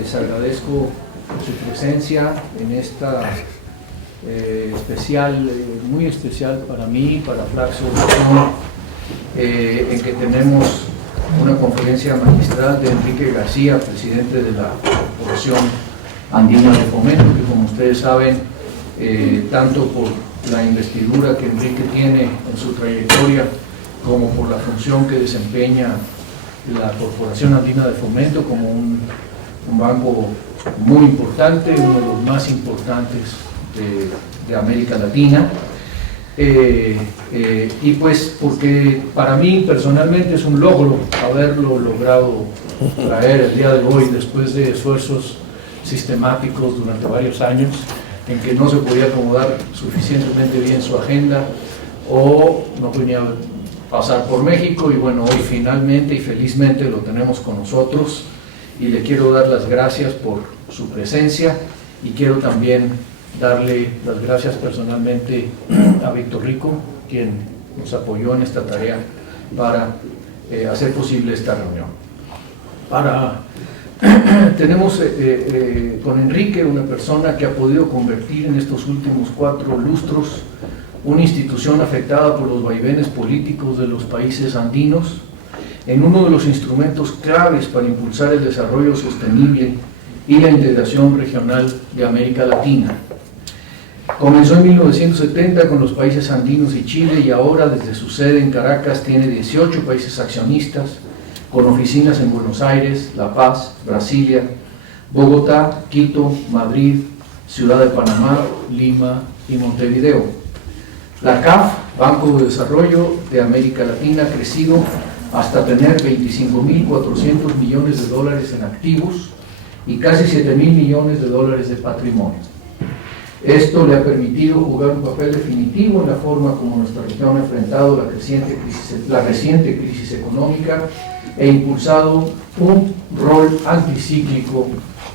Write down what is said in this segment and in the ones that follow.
Les agradezco su presencia en esta muy especial para mí, para Flaxo, en que tenemos una conferencia magistral de Enrique García, presidente de la Corporación Andina de Fomento, que como ustedes saben, tanto por la investidura que Enrique tiene en su trayectoria, como por la función que desempeña la Corporación Andina de Fomento como un banco muy importante, uno de los más importantes de América Latina, y pues porque para mí personalmente es un logro haberlo logrado traer el día de hoy, después de esfuerzos sistemáticos durante varios años en que no se podía acomodar suficientemente bien su agenda o no podía pasar por México, y bueno, hoy finalmente y felizmente lo tenemos con nosotros, y le quiero dar las gracias por su presencia, y quiero también darle las gracias personalmente a Víctor Rico, quien nos apoyó en esta tarea para hacer posible esta reunión. Tenemos con Enrique una persona que ha podido convertir en estos últimos 4 lustros una institución afectada por los vaivenes políticos de los países andinos en uno de los instrumentos claves para impulsar el desarrollo sostenible y la integración regional de América Latina. Comenzó en 1970 con los países andinos y Chile, y ahora desde su sede en Caracas tiene 18 países accionistas, con oficinas en Buenos Aires, La Paz, Brasilia, Bogotá, Quito, Madrid, Ciudad de Panamá, Lima y Montevideo. La CAF, Banco de Desarrollo de América Latina, ha crecido hasta tener 25.400 millones de dólares en activos y casi 7.000 millones de dólares de patrimonio. Esto le ha permitido jugar un papel definitivo en la forma como nuestra región ha enfrentado la reciente crisis económica e impulsado un rol anticíclico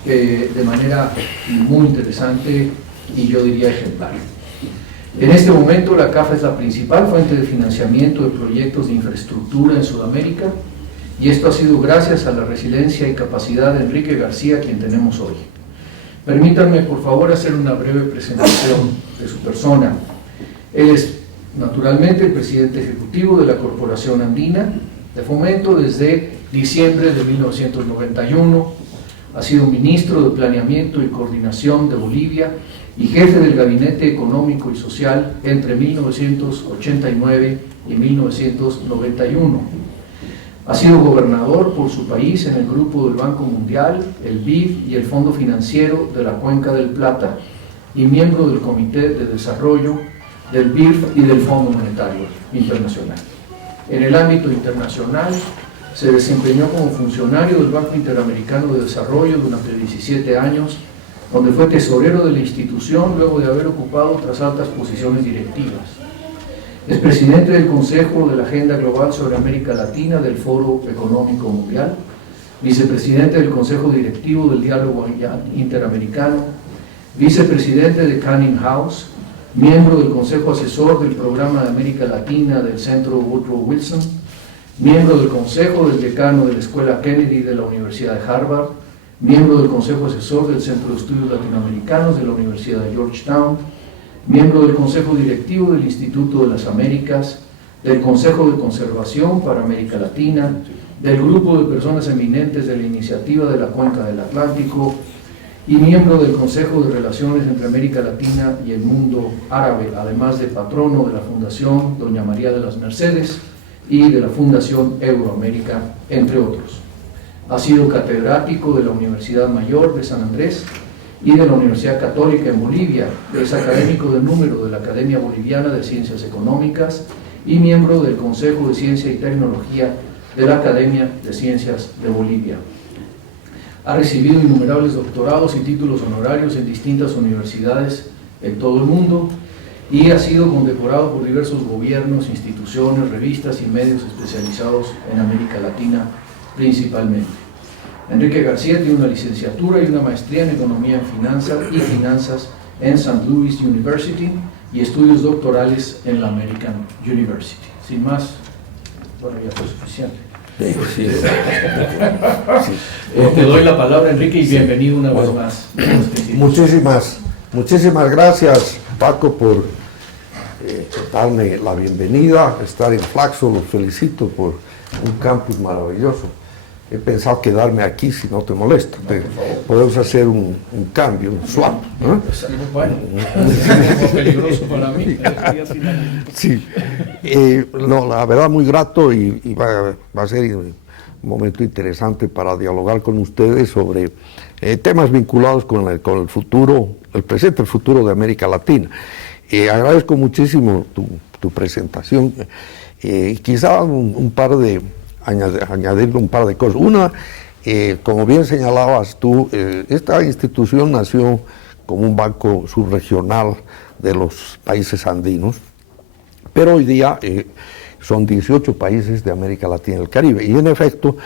de manera muy interesante y yo diría ejemplar. En este momento la CAF es la principal fuente de financiamiento de proyectos de infraestructura en Sudamérica, y esto ha sido gracias a la resiliencia y capacidad de Enrique García, quien tenemos hoy. Permítanme por favor hacer una breve presentación de su persona. Él es naturalmente el presidente ejecutivo de la Corporación Andina de Fomento desde diciembre de 1991, ha sido ministro de Planeamiento y Coordinación de Bolivia y jefe del Gabinete Económico y Social entre 1989 y 1991. Ha sido gobernador por su país en el grupo del Banco Mundial, el BID y el Fondo Financiero de la Cuenca del Plata, y miembro del Comité de Desarrollo del BIRF y del Fondo Monetario Internacional. En el ámbito internacional, se desempeñó como funcionario del Banco Interamericano de Desarrollo durante 17 años, donde fue tesorero de la institución luego de haber ocupado otras altas posiciones directivas. Es presidente del Consejo de la Agenda Global sobre América Latina del Foro Económico Mundial, vicepresidente del Consejo Directivo del Diálogo Interamericano, vicepresidente de Canning House, miembro del Consejo Asesor del Programa de América Latina del Centro Woodrow Wilson, miembro del Consejo del Decano de la Escuela Kennedy de la Universidad de Harvard, miembro del Consejo Asesor del Centro de Estudios Latinoamericanos de la Universidad de Georgetown, miembro del Consejo Directivo del Instituto de las Américas, del Consejo de Conservación para América Latina, del Grupo de Personas Eminentes de la Iniciativa de la Cuenca del Atlántico, y miembro del Consejo de Relaciones entre América Latina y el Mundo Árabe, además de patrono de la Fundación Doña María de las Mercedes y de la Fundación Euroamérica, entre otros. Ha sido catedrático de la Universidad Mayor de San Andrés y de la Universidad Católica en Bolivia. Es académico de número de la Academia Boliviana de Ciencias Económicas y miembro del Consejo de Ciencia y Tecnología de la Academia de Ciencias de Bolivia. Ha recibido innumerables doctorados y títulos honorarios en distintas universidades en todo el mundo, y ha sido condecorado por diversos gobiernos, instituciones, revistas y medios especializados en América Latina principalmente. Enrique García tiene una licenciatura y una maestría en Economía y Finanzas en St. Louis University y estudios doctorales en la American University. Sin más, bueno, ya fue suficiente. Sí. Te doy la palabra, Enrique, y bienvenido una vez más. Muchísimas gracias, Paco, por darme la bienvenida, estar en Flaxo. Los felicito por un campus maravilloso. He pensado quedarme aquí si no te molesta. Podemos hacer un cambio, un swap, ¿no? Es algo bueno, es algo peligroso para mí. Sí, no, la verdad muy grato y va a ser un momento interesante para dialogar con ustedes sobre temas vinculados con el futuro, el presente, el futuro de América Latina. Agradezco muchísimo tu presentación. Quizá añadirle un par de cosas. Una, como bien señalabas tú, esta institución nació como un banco subregional de los países andinos, pero hoy día son 18 países de América Latina y el Caribe, y en efecto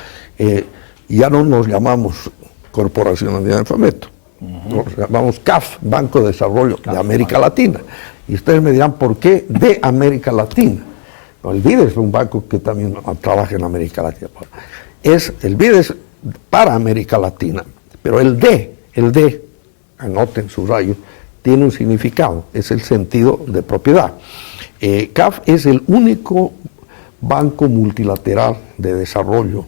ya no nos llamamos Corporación Andina de Fomento, nos llamamos CAF, Banco de Desarrollo de América Latina, y ustedes me dirán, ¿por qué de América Latina? No, el BID es un banco que también trabaja en América Latina. El BID es para América Latina, pero el D, anoten su rayo, tiene un significado, es el sentido de propiedad. CAF es el único banco multilateral de desarrollo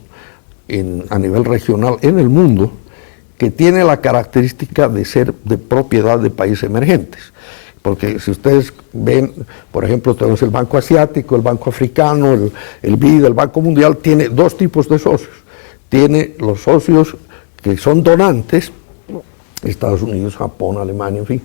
a nivel regional en el mundo que tiene la característica de ser de propiedad de países emergentes. Porque si ustedes ven, por ejemplo, tenemos el Banco Asiático, el Banco Africano, el BID, el Banco Mundial, tiene dos tipos de socios. Tiene los socios que son donantes, Estados Unidos, Japón, Alemania, en fin,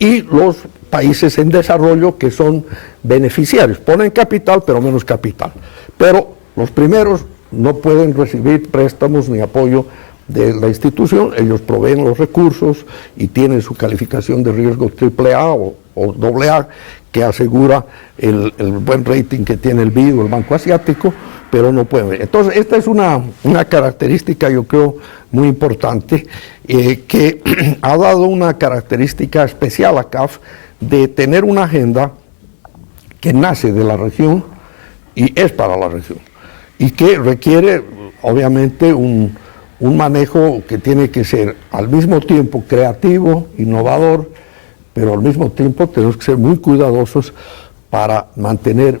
y los países en desarrollo que son beneficiarios. Ponen capital, pero menos capital. Pero los primeros no pueden recibir préstamos ni apoyo de la institución, ellos proveen los recursos y tienen su calificación de riesgo AAA o AA, que asegura el buen rating que tiene el BID o el Banco Asiático, pero no pueden ver. Entonces, esta es una característica, yo creo, muy importante, que ha dado una característica especial a CAF de tener una agenda que nace de la región y es para la región, y que requiere, obviamente, un manejo que tiene que ser al mismo tiempo creativo, innovador, pero al mismo tiempo tenemos que ser muy cuidadosos para mantener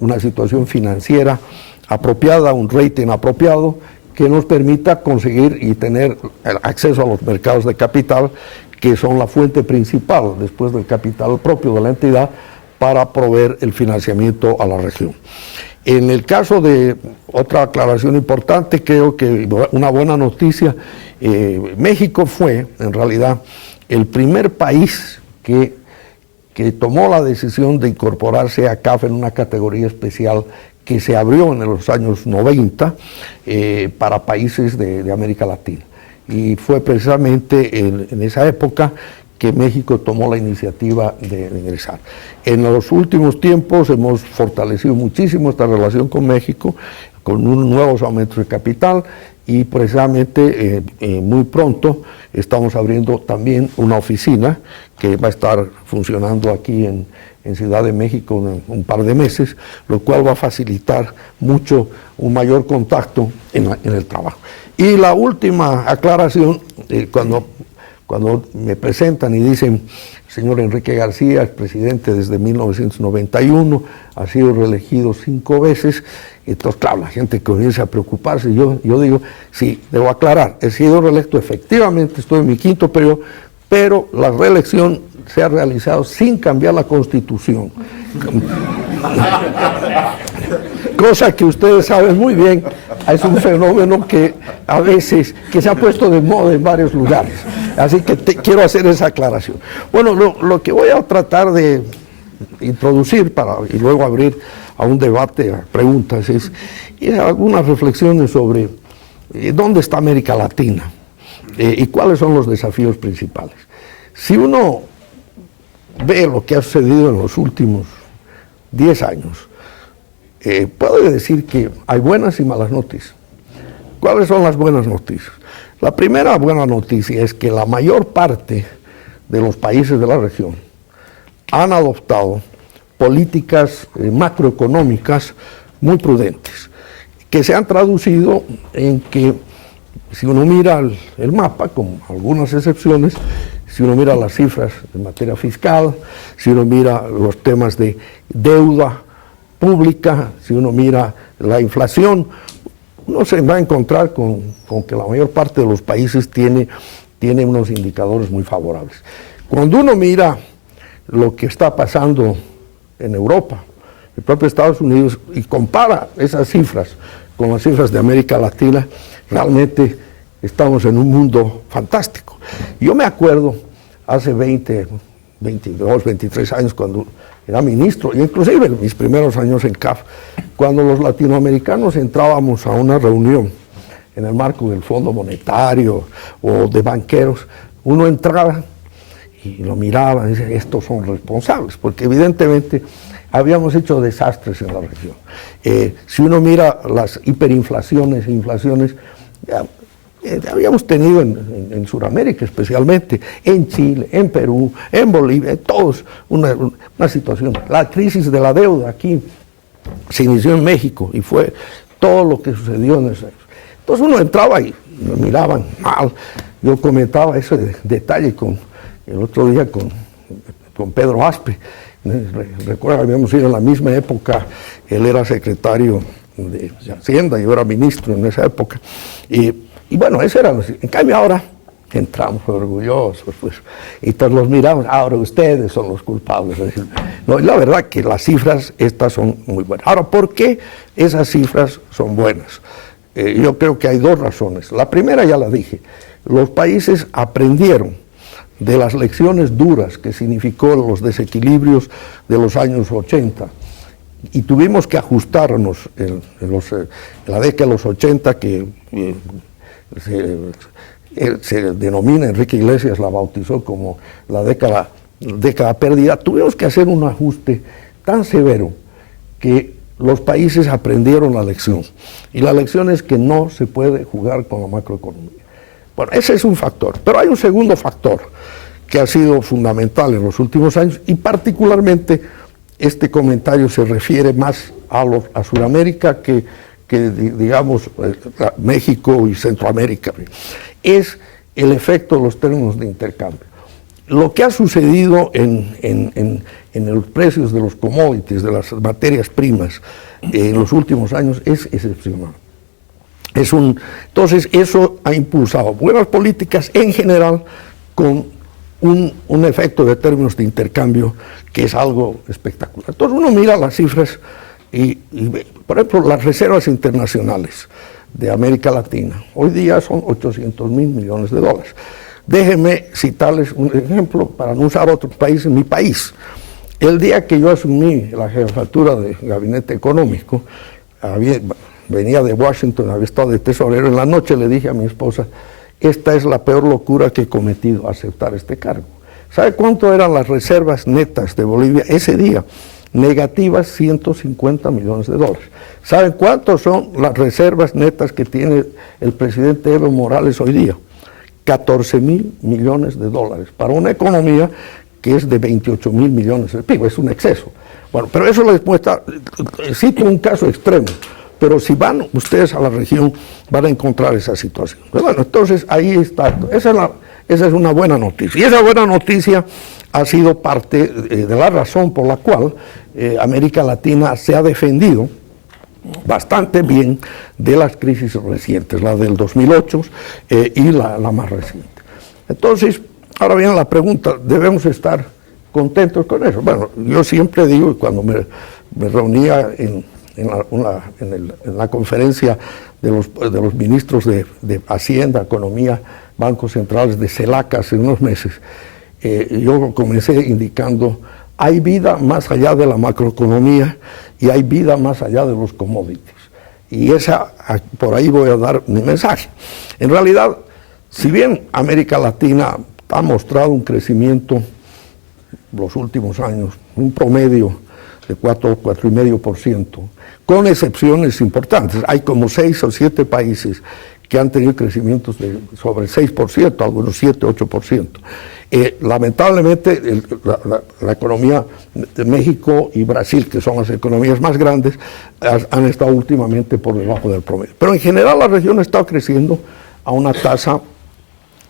una situación financiera apropiada, un rating apropiado, que nos permita conseguir y tener acceso a los mercados de capital, que son la fuente principal, después del capital propio de la entidad, para proveer el financiamiento a la región. En el caso de otra aclaración importante, creo que una buena noticia, México fue en realidad el primer país que tomó la decisión de incorporarse a CAF en una categoría especial que se abrió en los años 90 para países de América Latina. Y fue precisamente en esa época que México tomó la iniciativa de ingresar. En los últimos tiempos hemos fortalecido muchísimo esta relación con México, con unos nuevos aumentos de capital, y precisamente muy pronto estamos abriendo también una oficina que va a estar funcionando aquí en Ciudad de México en un par de meses, lo cual va a facilitar mucho un mayor contacto en el trabajo. Y la última aclaración, cuando me presentan y dicen, señor Enrique García es presidente desde 1991, ha sido reelegido 5 veces, entonces claro, la gente comienza a preocuparse, yo digo, sí, debo aclarar, he sido reelecto, efectivamente estoy en mi 5º periodo, pero la reelección se ha realizado sin cambiar la Constitución. Cosa que ustedes saben muy bien, es un fenómeno que a veces que se ha puesto de moda en varios lugares. Así que quiero hacer esa aclaración. Bueno, lo que voy a tratar de introducir y luego abrir a un debate, a preguntas, es algunas reflexiones sobre dónde está América Latina y cuáles son los desafíos principales. Si uno ve lo que ha sucedido en los últimos 10 años, puede decir que hay buenas y malas noticias. ¿Cuáles son las buenas noticias? La primera buena noticia es que la mayor parte de los países de la región han adoptado políticas macroeconómicas muy prudentes, que se han traducido en que, si uno mira el mapa, con algunas excepciones, si uno mira las cifras en materia fiscal, si uno mira los temas de deuda pública, si uno mira la inflación, uno se va a encontrar con que la mayor parte de los países tiene unos indicadores muy favorables. Cuando uno mira lo que está pasando en Europa, el propio Estados Unidos, y compara esas cifras con las cifras de América Latina, realmente estamos en un mundo fantástico. Yo me acuerdo hace 20, 22, 23 años cuando era ministro, y inclusive en mis primeros años en CAF, cuando los latinoamericanos entrábamos a una reunión en el marco del Fondo Monetario o de banqueros, uno entraba y lo miraba y decía, estos son responsables, porque evidentemente habíamos hecho desastres en la región. Si uno mira las hiperinflaciones e inflaciones, habíamos tenido en Sudamérica especialmente, en Chile, en Perú, en Bolivia, en todos una situación. La crisis de la deuda aquí se inició en México y fue todo lo que sucedió en ese. Entonces uno entraba y me miraban mal. Yo comentaba ese detalle el otro día con Pedro Aspe. Recuerdo que habíamos ido en la misma época, él era secretario de Hacienda, yo era ministro en esa época. Y bueno, ese era. En cambio ahora entramos orgullosos, pues, y todos los miramos, ahora ustedes son los culpables. No, y la verdad que las cifras estas son muy buenas. Ahora, ¿por qué esas cifras son buenas? Yo creo que hay dos razones. La primera ya la dije, los países aprendieron de las lecciones duras que significó los desequilibrios de los años 80 y tuvimos que ajustarnos en la década de los 80 que se denomina, Enrique Iglesias la bautizó como la década perdida. Tuvimos que hacer un ajuste tan severo que los países aprendieron la lección, y la lección es que no se puede jugar con la macroeconomía. Bueno, ese es un factor, pero hay un segundo factor que ha sido fundamental en los últimos años, y particularmente este comentario se refiere más a Sudamérica que digamos México y Centroamérica, es el efecto de los términos de intercambio. Lo que ha sucedido en los precios de los commodities, de las materias primas, en los últimos años es excepcional. Entonces eso ha impulsado buenas políticas en general con un efecto de términos de intercambio que es algo espectacular. Entonces uno mira las cifras y por ejemplo, las reservas internacionales de América Latina hoy día son 800 mil millones de dólares. Déjenme citarles un ejemplo para no usar otro país, en mi país. El día que yo asumí la jefatura de gabinete económico, venía de Washington, había estado de tesorero, en la noche le dije a mi esposa, esta es la peor locura que he cometido, aceptar este cargo. ¿Sabe cuánto eran las reservas netas de Bolivia ese día? Negativas 150 millones de dólares. ¿Saben cuántos son las reservas netas que tiene el presidente Evo Morales hoy día? 14 mil millones de dólares, para una economía que es de 28 mil millones de PIB, es un exceso. Bueno, pero eso les muestra, cito un caso extremo, pero si van ustedes a la región van a encontrar esa situación. Bueno, entonces ahí está, esa es una buena noticia, y esa buena noticia ha sido parte de la razón por la cual América Latina se ha defendido bastante bien de las crisis recientes, la del 2008 y la más reciente. Entonces, ahora viene la pregunta, ¿debemos estar contentos con eso? Bueno, yo siempre digo, y cuando me reunía en la conferencia de los ministros de Hacienda, Economía, Bancos Centrales de CELAC hace unos meses, yo comencé indicando, hay vida más allá de la macroeconomía y hay vida más allá de los commodities. Y por ahí voy a dar mi mensaje. En realidad, si bien América Latina ha mostrado un crecimiento los últimos años, un promedio de 4,5%, con excepciones importantes, hay como 6 o 7 países que han tenido crecimientos de sobre el 6%, algunos 7, 8%. Lamentablemente, la economía de México y Brasil, que son las economías más grandes, han estado últimamente por debajo del promedio. Pero en general la región ha estado creciendo a una tasa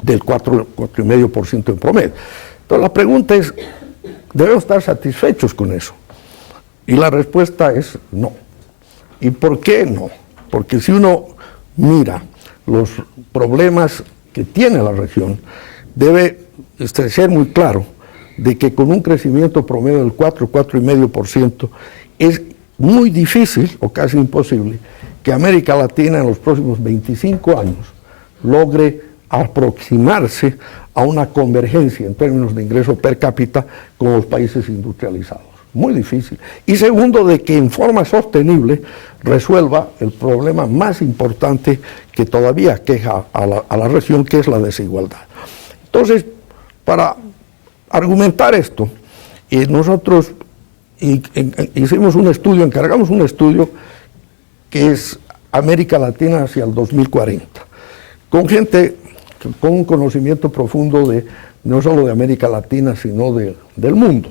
del 4,5% en promedio. Entonces la pregunta es, ¿debemos estar satisfechos con eso? Y la respuesta es no. ¿Y por qué no? Porque si uno mira los problemas que tiene la región, debe ser muy claro de que con un crecimiento promedio del 4,5% es muy difícil o casi imposible que América Latina en los próximos 25 años logre aproximarse a una convergencia en términos de ingreso per cápita con los países industrializados. Muy difícil. Y segundo, de que en forma sostenible resuelva el problema más importante que todavía queja a la región, que es la desigualdad. Entonces, para argumentar esto, nosotros hicimos un estudio, encargamos un estudio que es América Latina hacia el 2040, con gente con un conocimiento profundo no solo de América Latina, sino del mundo.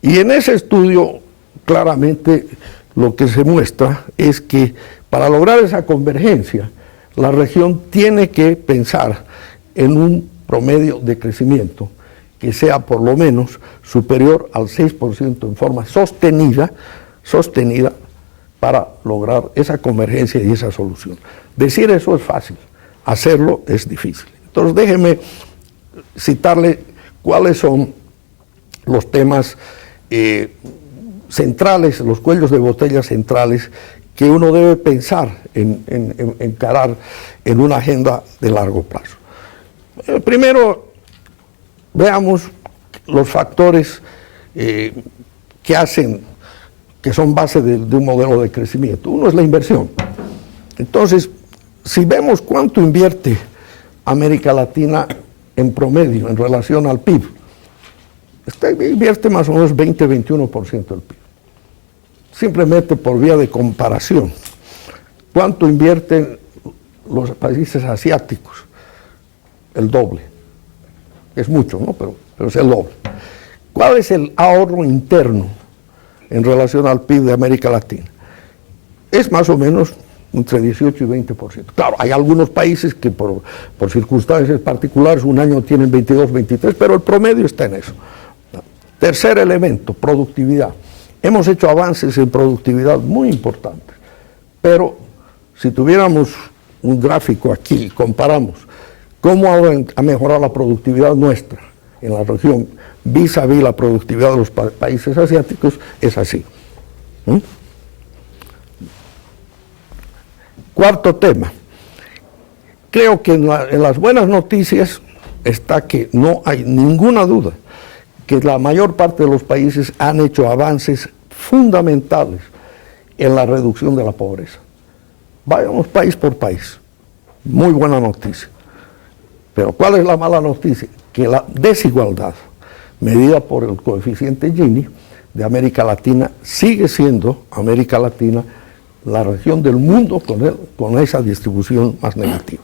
Y en ese estudio, claramente, lo que se muestra es que para lograr esa convergencia, la región tiene que pensar en un promedio de crecimiento que sea por lo menos superior al 6% en forma sostenida para lograr esa convergencia y esa solución. Decir eso es fácil, hacerlo es difícil. Entonces déjeme citarle cuáles son los temas centrales, los cuellos de botella centrales que uno debe pensar en encarar en una agenda de largo plazo. Primero, veamos los factores que son base de un modelo de crecimiento. Uno es la inversión. Entonces, si vemos cuánto invierte América Latina en promedio en relación al PIB, invierte más o menos 20-21% del PIB. Simplemente por vía de comparación, ¿cuánto invierten los países asiáticos? El doble. Es mucho, ¿no? Pero es el doble. ¿Cuál es el ahorro interno en relación al PIB de América Latina? Es más o menos entre 18 y 20%. Claro, hay algunos países que por circunstancias particulares un año tienen 22, 23, pero el promedio está en eso. Tercer elemento, productividad. Hemos hecho avances en productividad muy importantes, pero si tuviéramos un gráfico aquí, comparamos cómo ha mejorado la productividad nuestra en la región vis a vis la productividad de los países asiáticos, es así. Cuarto tema. Creo que en las buenas noticias está que no hay ninguna duda que la mayor parte de los países han hecho avances fundamentales en la reducción de la pobreza. Vayamos país por país. Muy buena noticia. Pero ¿cuál es la mala noticia? Que la desigualdad, medida por el coeficiente Gini de América Latina, sigue siendo América Latina la región del mundo con esa distribución más negativa.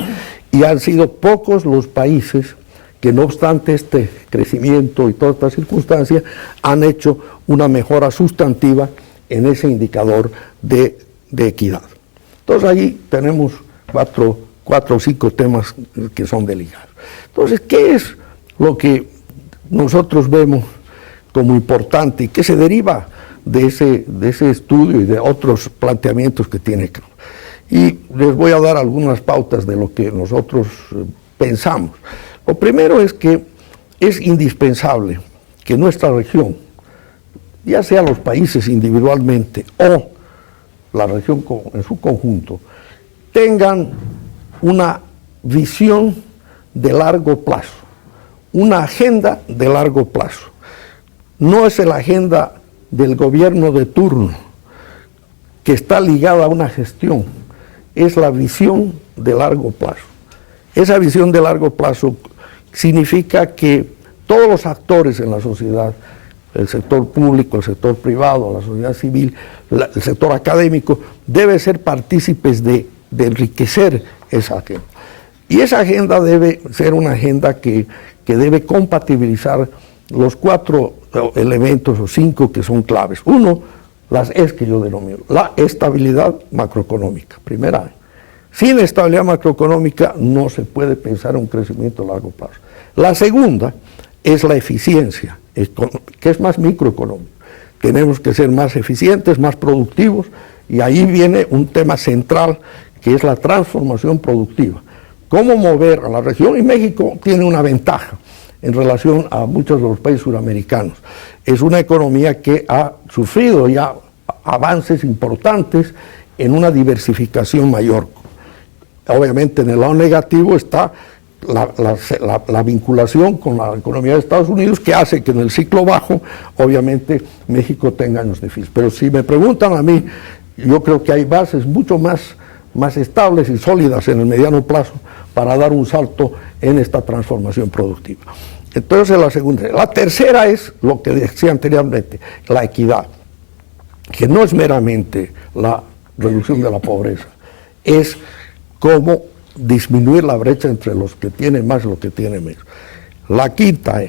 Y han sido pocos los países que, no obstante este crecimiento y todas estas circunstancias, han hecho una mejora sustantiva en ese indicador de equidad. Entonces allí tenemos cuatro o cinco temas que son delicados. Entonces, ¿qué es lo que nosotros vemos como importante y qué se deriva de ese estudio y de otros planteamientos que tiene? Y les voy a dar algunas pautas de lo que nosotros pensamos. Lo primero es que es indispensable que nuestra región, ya sea los países individualmente o la región en su conjunto, tengan una visión de largo plazo, una agenda de largo plazo. No es la agenda del gobierno de turno que está ligada a una gestión, es la visión de largo plazo. Esa visión de largo plazo significa que todos los actores en la sociedad, el sector público, el sector privado, la sociedad civil, el sector académico, debe ser partícipes de enriquecer esa agenda. Y esa agenda debe ser una agenda que que debe compatibilizar los 4 elementos o 5 que son claves. Uno, es que yo denomino la estabilidad macroeconómica, primera. Sin estabilidad macroeconómica no se puede pensar en un crecimiento a largo plazo. La segunda es la eficiencia, que es más microeconómica. Tenemos que ser más eficientes, más productivos, y ahí viene un tema central que es la transformación productiva. Cómo mover a la región, y México tiene una ventaja en relación a muchos de los países suramericanos. Es una economía que ha sufrido ya avances importantes en una diversificación mayor. Obviamente en el lado negativo está la vinculación con la economía de Estados Unidos, que hace que en el ciclo bajo, obviamente, México tenga años difíciles. Pero si me preguntan a mí, yo creo que hay bases mucho más estables y sólidas en el mediano plazo para dar un salto en esta transformación productiva. Entonces, la segunda. La tercera es lo que decía anteriormente, la equidad, que no es meramente la reducción de la pobreza, es cómo disminuir la brecha entre los que tienen más y los que tienen menos. La quinta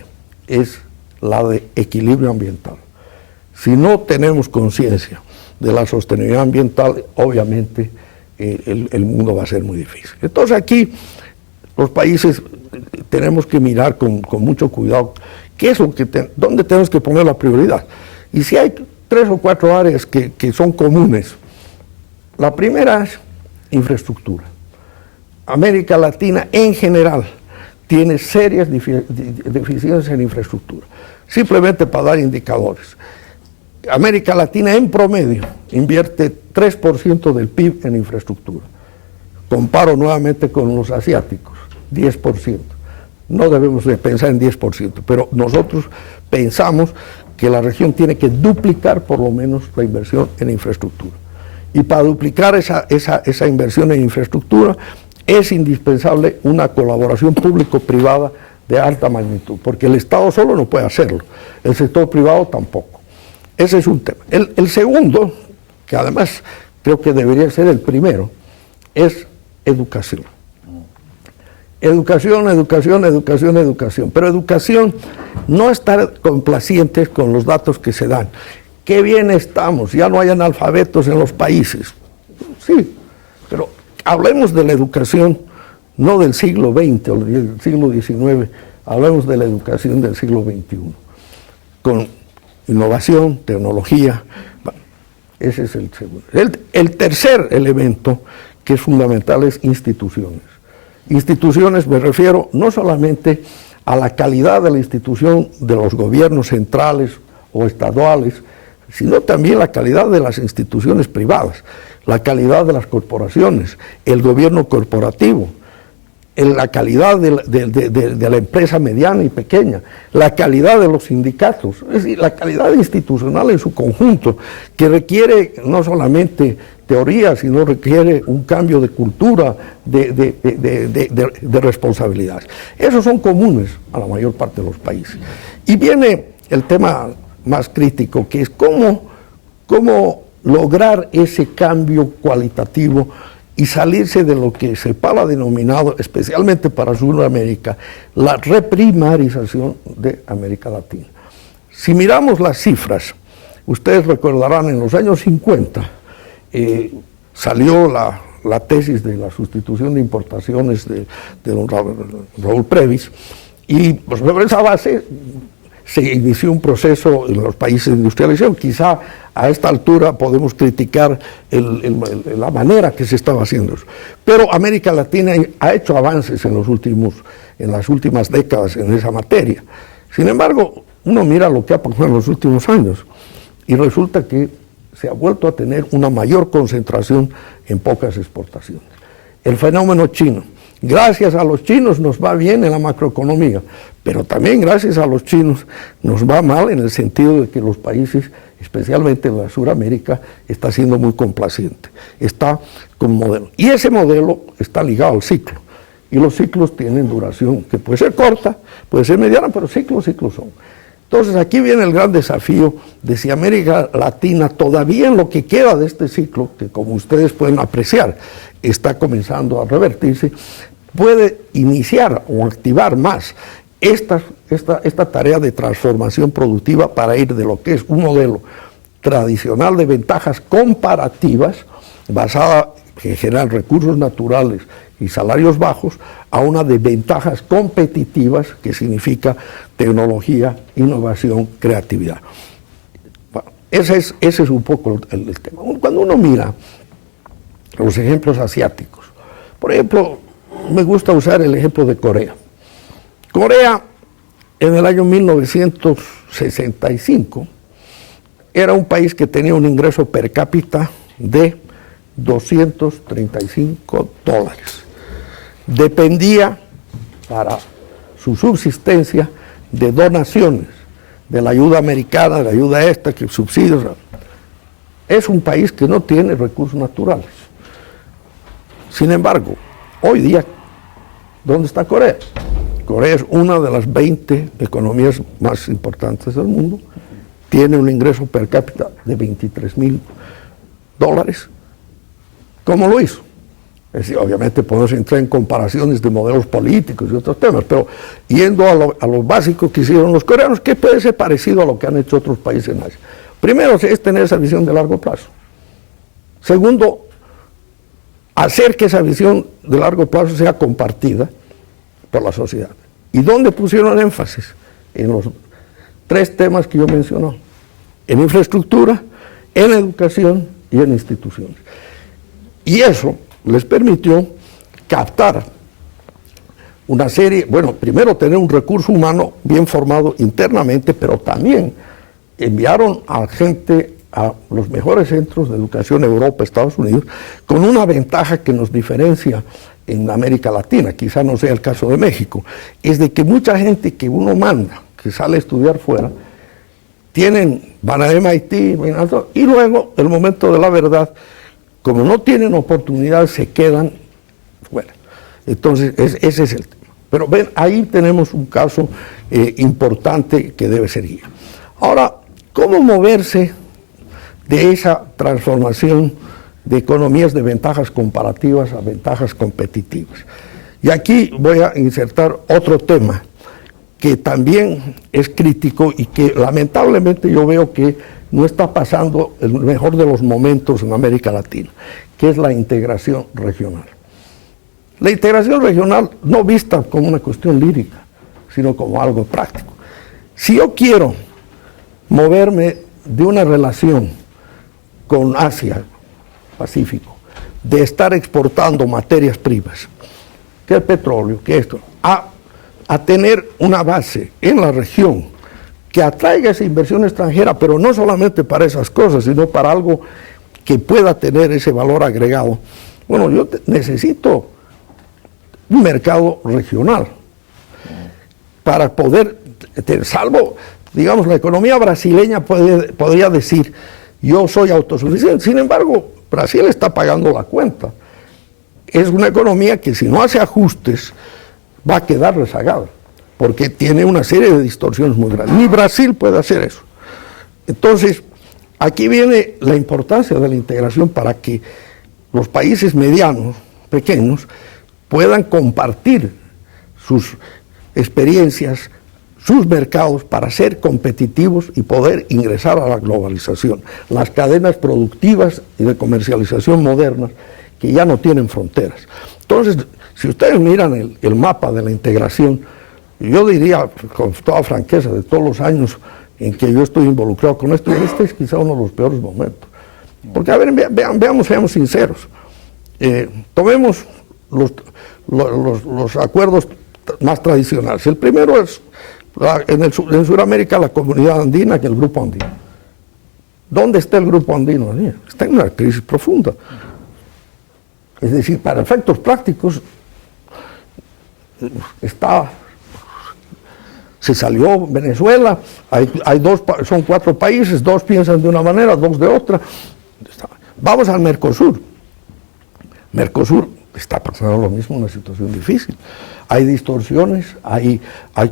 es la de equilibrio ambiental. Si no tenemos conciencia de la sostenibilidad ambiental, obviamente el mundo va a ser muy difícil. Entonces aquí los países tenemos que mirar con mucho cuidado qué es lo dónde tenemos que poner la prioridad. Y si hay 3 o 4 áreas que son comunes, la primera es infraestructura. América Latina en general tiene serias deficiencias en infraestructura. Simplemente para dar indicadores, América Latina en promedio invierte 3% del PIB en infraestructura. Comparo nuevamente con los asiáticos, 10%. No debemos de pensar en 10%, pero nosotros pensamos que la región tiene que duplicar por lo menos la inversión en infraestructura. Y para duplicar esa inversión en infraestructura es indispensable una colaboración público-privada de alta magnitud, porque el Estado solo no puede hacerlo, el sector privado tampoco. Ese es un tema. El segundo, que además creo que debería ser el primero, es educación. Educación, educación, educación, educación. Pero educación, no estar complacientes con los datos que se dan. Qué bien estamos, ya no hay analfabetos en los países. Sí, pero hablemos de la educación, no del siglo XX o del siglo XIX, hablemos de la educación del siglo XXI. Con innovación, tecnología, ese es el segundo. El tercer elemento que es fundamental es instituciones. Instituciones, me refiero no solamente a la calidad de la institución de los gobiernos centrales o estaduales, sino también la calidad de las instituciones privadas, la calidad de las corporaciones, el gobierno corporativo, la calidad de la empresa mediana y pequeña, la calidad de los sindicatos, es decir, la calidad institucional en su conjunto, que requiere no solamente teoría, sino requiere un cambio de cultura, de responsabilidades. Esos son comunes a la mayor parte de los países. Y viene el tema más crítico, que es cómo lograr ese cambio cualitativo y salirse de lo que SEPAL ha denominado, especialmente para Sudamérica, la reprimarización de América Latina. Si miramos las cifras, ustedes recordarán en los años 50, salió la tesis de la sustitución de importaciones de don Raúl Previs, y pues, sobre esa base se inició un proceso en los países de industrialización. Quizá a esta altura podemos criticar la manera que se estaba haciendo eso. Pero América Latina ha hecho avances en las últimas décadas en esa materia. Sin embargo, uno mira lo que ha pasado en los últimos años y resulta que se ha vuelto a tener una mayor concentración en pocas exportaciones. El fenómeno chino. Gracias a los chinos nos va bien en la macroeconomía, pero también gracias a los chinos nos va mal en el sentido de que los países, especialmente en la Suramérica, está siendo muy complaciente, está con modelo. Y ese modelo está ligado al ciclo, y los ciclos tienen duración que puede ser corta, puede ser mediana, pero ciclos son. Entonces aquí viene el gran desafío de si América Latina todavía en lo que queda de este ciclo, que como ustedes pueden apreciar, está comenzando a revertirse, puede iniciar o activar más esta tarea de transformación productiva para ir de lo que es un modelo tradicional de ventajas comparativas, basada en general en recursos naturales y salarios bajos, a una de ventajas competitivas, que significa tecnología, innovación, creatividad. Bueno, ese es un poco el tema. Cuando uno mira los ejemplos asiáticos, por ejemplo, me gusta usar el ejemplo de Corea. Corea, en el año 1965, era un país que tenía un ingreso per cápita de $235. Dependía para su subsistencia de donaciones, de la ayuda americana, de la ayuda esta, que subsidios. Es un país que no tiene recursos naturales. Sin embargo, hoy día, ¿dónde está Corea? Corea es una de las 20 economías más importantes del mundo. Tiene un ingreso per cápita de $23,000. ¿Cómo lo hizo? Es decir, obviamente podemos entrar en comparaciones de modelos políticos y otros temas, pero yendo a lo básico que hicieron los coreanos, ¿qué puede ser parecido a lo que han hecho otros países en Asia? Primero es tener esa visión de largo plazo. Segundo, hacer que esa visión de largo plazo sea compartida por la sociedad. ¿Y dónde pusieron énfasis? En los 3 temas que yo mencioné: en infraestructura, en educación y en instituciones. Y eso les permitió captar una serie, bueno, primero tener un recurso humano bien formado internamente, pero también enviaron a gente a los mejores centros de educación en Europa, Estados Unidos, con una ventaja que nos diferencia en América Latina, quizá no sea el caso de México, es de que mucha gente que uno manda, que sale a estudiar fuera, van a MIT, y luego, el momento de la verdad, como no tienen oportunidad, se quedan fuera. Entonces, ese es el tema. Pero ven, ahí tenemos un caso importante que debe ser guía. Ahora, ¿cómo moverse de esa transformación de economías de ventajas comparativas a ventajas competitivas? Y aquí voy a insertar otro tema que también es crítico y que lamentablemente yo veo que no está pasando el mejor de los momentos en América Latina, que es la integración regional. La integración regional no vista como una cuestión lírica, sino como algo práctico. Si yo quiero moverme de una relación con Asia, Pacífico, de estar exportando materias primas, que el petróleo, que esto, a tener una base en la región que atraiga esa inversión extranjera, pero no solamente para esas cosas, sino para algo que pueda tener ese valor agregado. Bueno, yo necesito un mercado regional para poder, salvo, digamos, la economía brasileña podría decir, yo soy autosuficiente. Sin embargo, Brasil está pagando la cuenta. Es una economía que si no hace ajustes va a quedar rezagada, porque tiene una serie de distorsiones muy grandes. Ni Brasil puede hacer eso. Entonces, aquí viene la importancia de la integración para que los países medianos, pequeños, puedan compartir sus experiencias, sus mercados para ser competitivos y poder ingresar a la globalización. Las cadenas productivas y de comercialización modernas que ya no tienen fronteras. Entonces, si ustedes miran el mapa de la integración, yo diría con toda franqueza, de todos los años en que yo estoy involucrado con esto, este es quizá uno de los peores momentos. Porque, a ver, seamos sinceros. Tomemos los acuerdos más tradicionales. El primero es, en Sudamérica, la comunidad andina, que es el Grupo Andino. ¿Dónde está el Grupo Andino? Está en una crisis profunda. Es decir, para efectos prácticos, se salió Venezuela, son 4 países, 2 piensan de una manera, 2 de otra. Vamos al Mercosur. Mercosur está pasando lo mismo, una situación difícil. Hay distorsiones, hay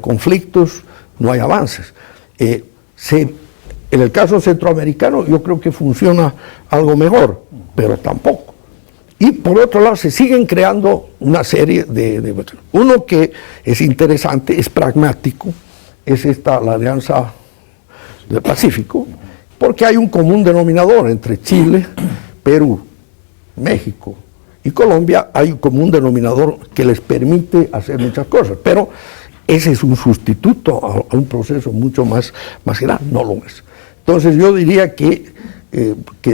conflictos, no hay avances. En el caso centroamericano yo creo que funciona algo mejor, pero tampoco. Y por otro lado se siguen creando una serie uno que es interesante, es pragmático, es la Alianza del Pacífico, porque hay un común denominador entre Chile, Perú, México y Colombia. Hay un común denominador que les permite hacer muchas cosas, pero ese es un sustituto a un proceso mucho más grande, no lo es. Entonces yo diría que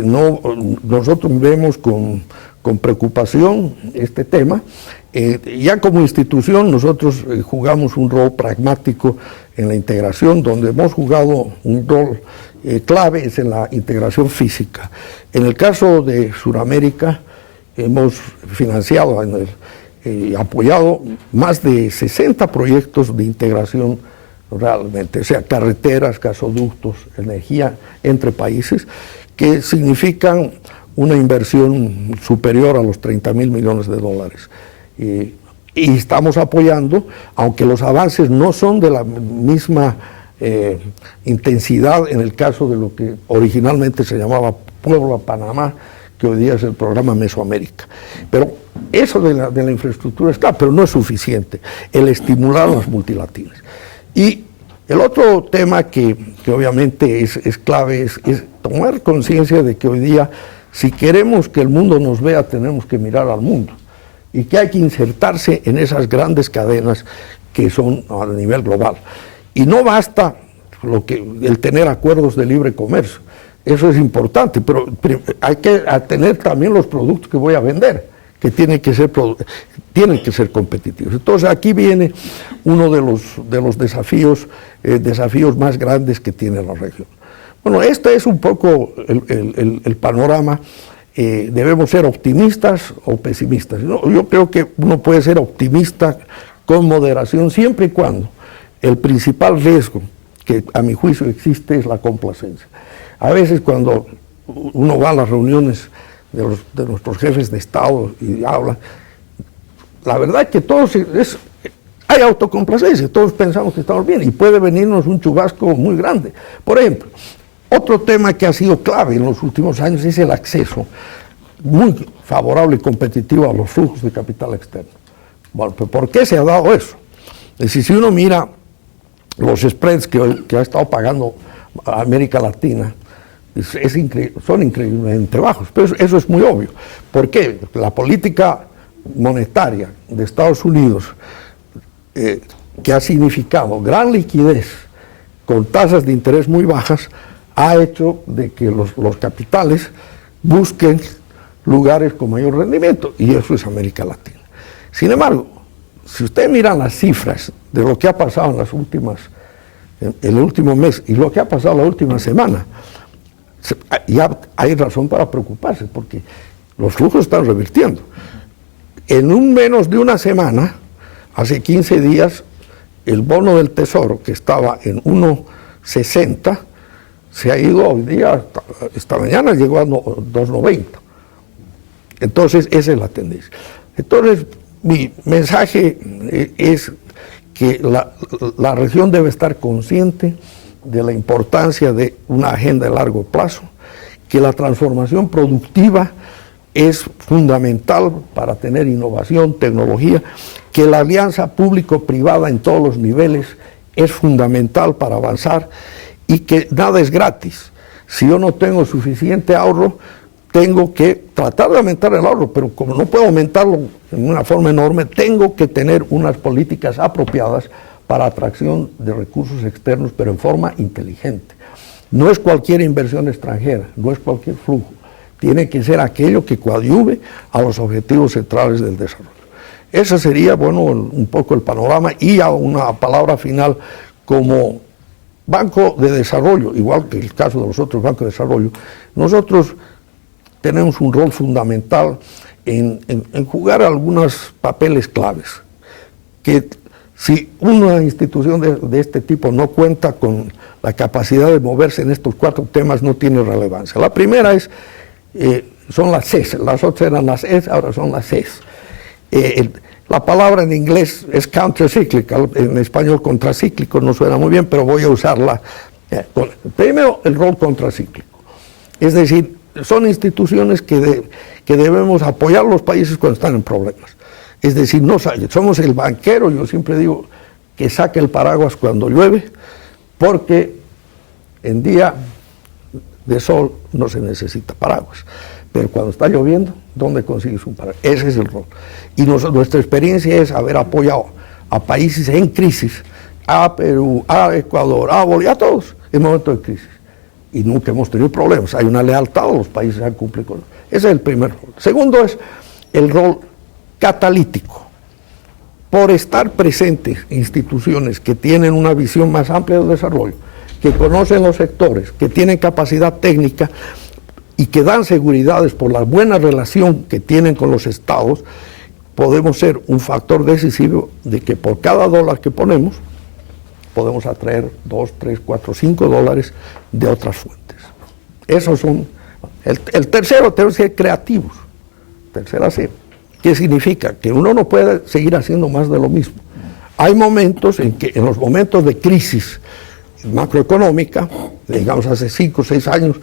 nosotros vemos con preocupación este tema. Ya como institución nosotros jugamos un rol pragmático en la integración, donde hemos jugado un rol clave es en la integración física. En el caso de Sudamérica hemos financiado apoyado más de 60 proyectos de integración realmente, o sea, carreteras, gasoductos, energía entre países, que significan una inversión superior a los 30.000 millones de dólares. Y estamos apoyando, aunque los avances no son de la misma intensidad en el caso de lo que originalmente se llamaba Pueblo a Panamá, que hoy día es el programa Mesoamérica. Pero eso de la infraestructura está, pero no es suficiente, el estimular las multilaterales. Y el otro tema que obviamente es clave es tomar conciencia de que hoy día, si queremos que el mundo nos vea, tenemos que mirar al mundo, y que hay que insertarse en esas grandes cadenas que son a nivel global. Y no basta el tener acuerdos de libre comercio, eso es importante, pero hay que tener también los productos que voy a vender, que tienen que ser competitivos. Entonces aquí viene uno de los desafíos más grandes que tiene la región. Bueno, este es un poco el panorama. Debemos ser optimistas o pesimistas. Yo creo que uno puede ser optimista con moderación siempre y cuando el principal riesgo que a mi juicio existe es la complacencia. A veces cuando uno va a las reuniones de nuestros jefes de Estado y habla, la verdad es que hay autocomplacencia, todos pensamos que estamos bien y puede venirnos un chubasco muy grande. Por ejemplo, otro tema que ha sido clave en los últimos años es el acceso muy favorable y competitivo a los flujos de capital externo. Bueno, pues ¿por qué se ha dado eso? Es decir, si uno mira los spreads que ha estado pagando América Latina, son increíblemente bajos, pero eso es muy obvio. ¿Por qué? La política monetaria de Estados Unidos, que ha significado gran liquidez con tasas de interés muy bajas, ha hecho de que los capitales busquen lugares con mayor rendimiento, y eso es América Latina. Sin embargo, si usted mira las cifras de lo que ha pasado en el último mes y lo que ha pasado la última semana, ya hay razón para preocuparse, porque los flujos están revirtiendo. En menos de una semana, hace 15 días, el bono del Tesoro, que estaba en 1.60, se ha ido hoy día, esta mañana llegó a 2.90. Entonces, esa es la tendencia. Entonces, mi mensaje es que la región debe estar consciente de la importancia de una agenda de largo plazo, que la transformación productiva es fundamental para tener innovación, tecnología, que la alianza público-privada en todos los niveles es fundamental para avanzar y que nada es gratis. Si yo no tengo suficiente ahorro, tengo que tratar de aumentar el ahorro, pero como no puedo aumentarlo en una forma enorme, tengo que tener unas políticas apropiadas para atracción de recursos externos, pero en forma inteligente. No es cualquier inversión extranjera, no es cualquier flujo. Tiene que ser aquello que coadyuve a los objetivos centrales del desarrollo. Ese sería, bueno, un poco el panorama, y a una palabra final como Banco de Desarrollo, igual que el caso de los otros bancos de desarrollo. Nosotros tenemos un rol fundamental en jugar algunos papeles claves, que si una institución de este tipo no cuenta con la capacidad de moverse en estos 4 temas, no tiene relevancia. La primera son las CES, las otras eran las ES, ahora son las CES. La palabra en inglés es countercyclical, en español contracíclico, no suena muy bien, pero voy a usarla. Primero, el rol contracíclico. Es decir, son instituciones que debemos apoyar a los países cuando están en problemas. Es decir, no somos el banquero, yo siempre digo, que saque el paraguas cuando llueve, porque en día de sol no se necesita paraguas. Pero cuando está lloviendo, ¿dónde consigues un paraguas? Ese es el rol. Y nuestra experiencia es haber apoyado a países en crisis, a Perú, a Ecuador, a Bolivia, a todos, en momentos de crisis. Y nunca hemos tenido problemas. Hay una lealtad, los países han cumplido con eso. Ese es el primer rol. Segundo es el rol catalítico. Por estar presentes instituciones que tienen una visión más amplia del desarrollo, que conocen los sectores, que tienen capacidad técnica y que dan seguridades por la buena relación que tienen con los estados, podemos ser un factor decisivo de que por cada dólar que ponemos, podemos atraer 2, 3, 4, 5 dólares de otras fuentes. Esos son. El tercero, tenemos que ser creativos. Tercera C. ¿Qué significa? Que uno no puede seguir haciendo más de lo mismo. Hay momentos en que, en los momentos de crisis macroeconómica, digamos hace 5 o 6 años,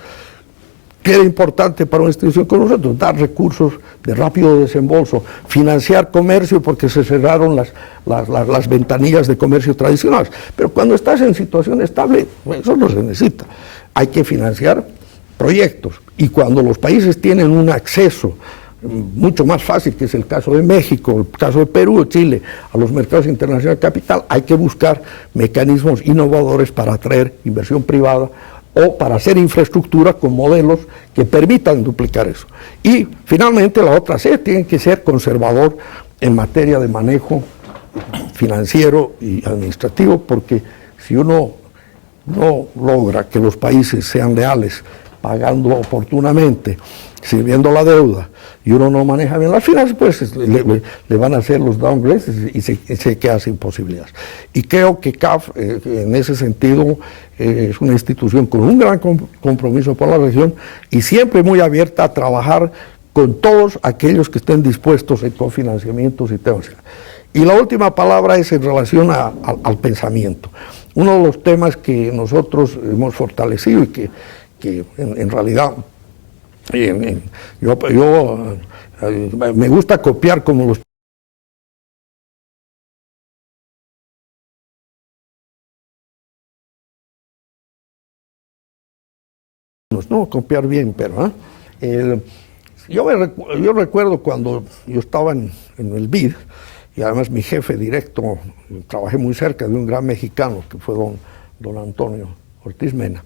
que era importante para una institución como nosotros, dar recursos de rápido desembolso, financiar comercio porque se cerraron las ventanillas de comercio tradicionales. Pero cuando estás en situación estable, eso no se necesita. Hay que financiar proyectos. Y cuando los países tienen un acceso mucho más fácil, que es el caso de México, el caso de Perú, Chile, a los mercados internacionales de capital, hay que buscar mecanismos innovadores para atraer inversión privada o para hacer infraestructura con modelos que permitan duplicar eso. Y finalmente la otra C, tiene que ser conservador en materia de manejo financiero y administrativo, porque si uno no logra que los países sean leales, pagando oportunamente, sirviendo la deuda, y uno no maneja bien las finanzas, pues le van a hacer los downgrades y se queda sin posibilidades. Y creo que CAF, en ese sentido, es una institución con un gran compromiso por la región y siempre muy abierta a trabajar con todos aquellos que estén dispuestos en cofinanciamientos y temas. Y la última palabra es en relación al pensamiento. Uno de los temas que nosotros hemos fortalecido y que en realidad yo me gusta copiar como los no copiar bien, pero yo recuerdo cuando yo estaba en el BID, y además mi jefe directo, trabajé muy cerca de un gran mexicano que fue don Antonio Ortiz Mena.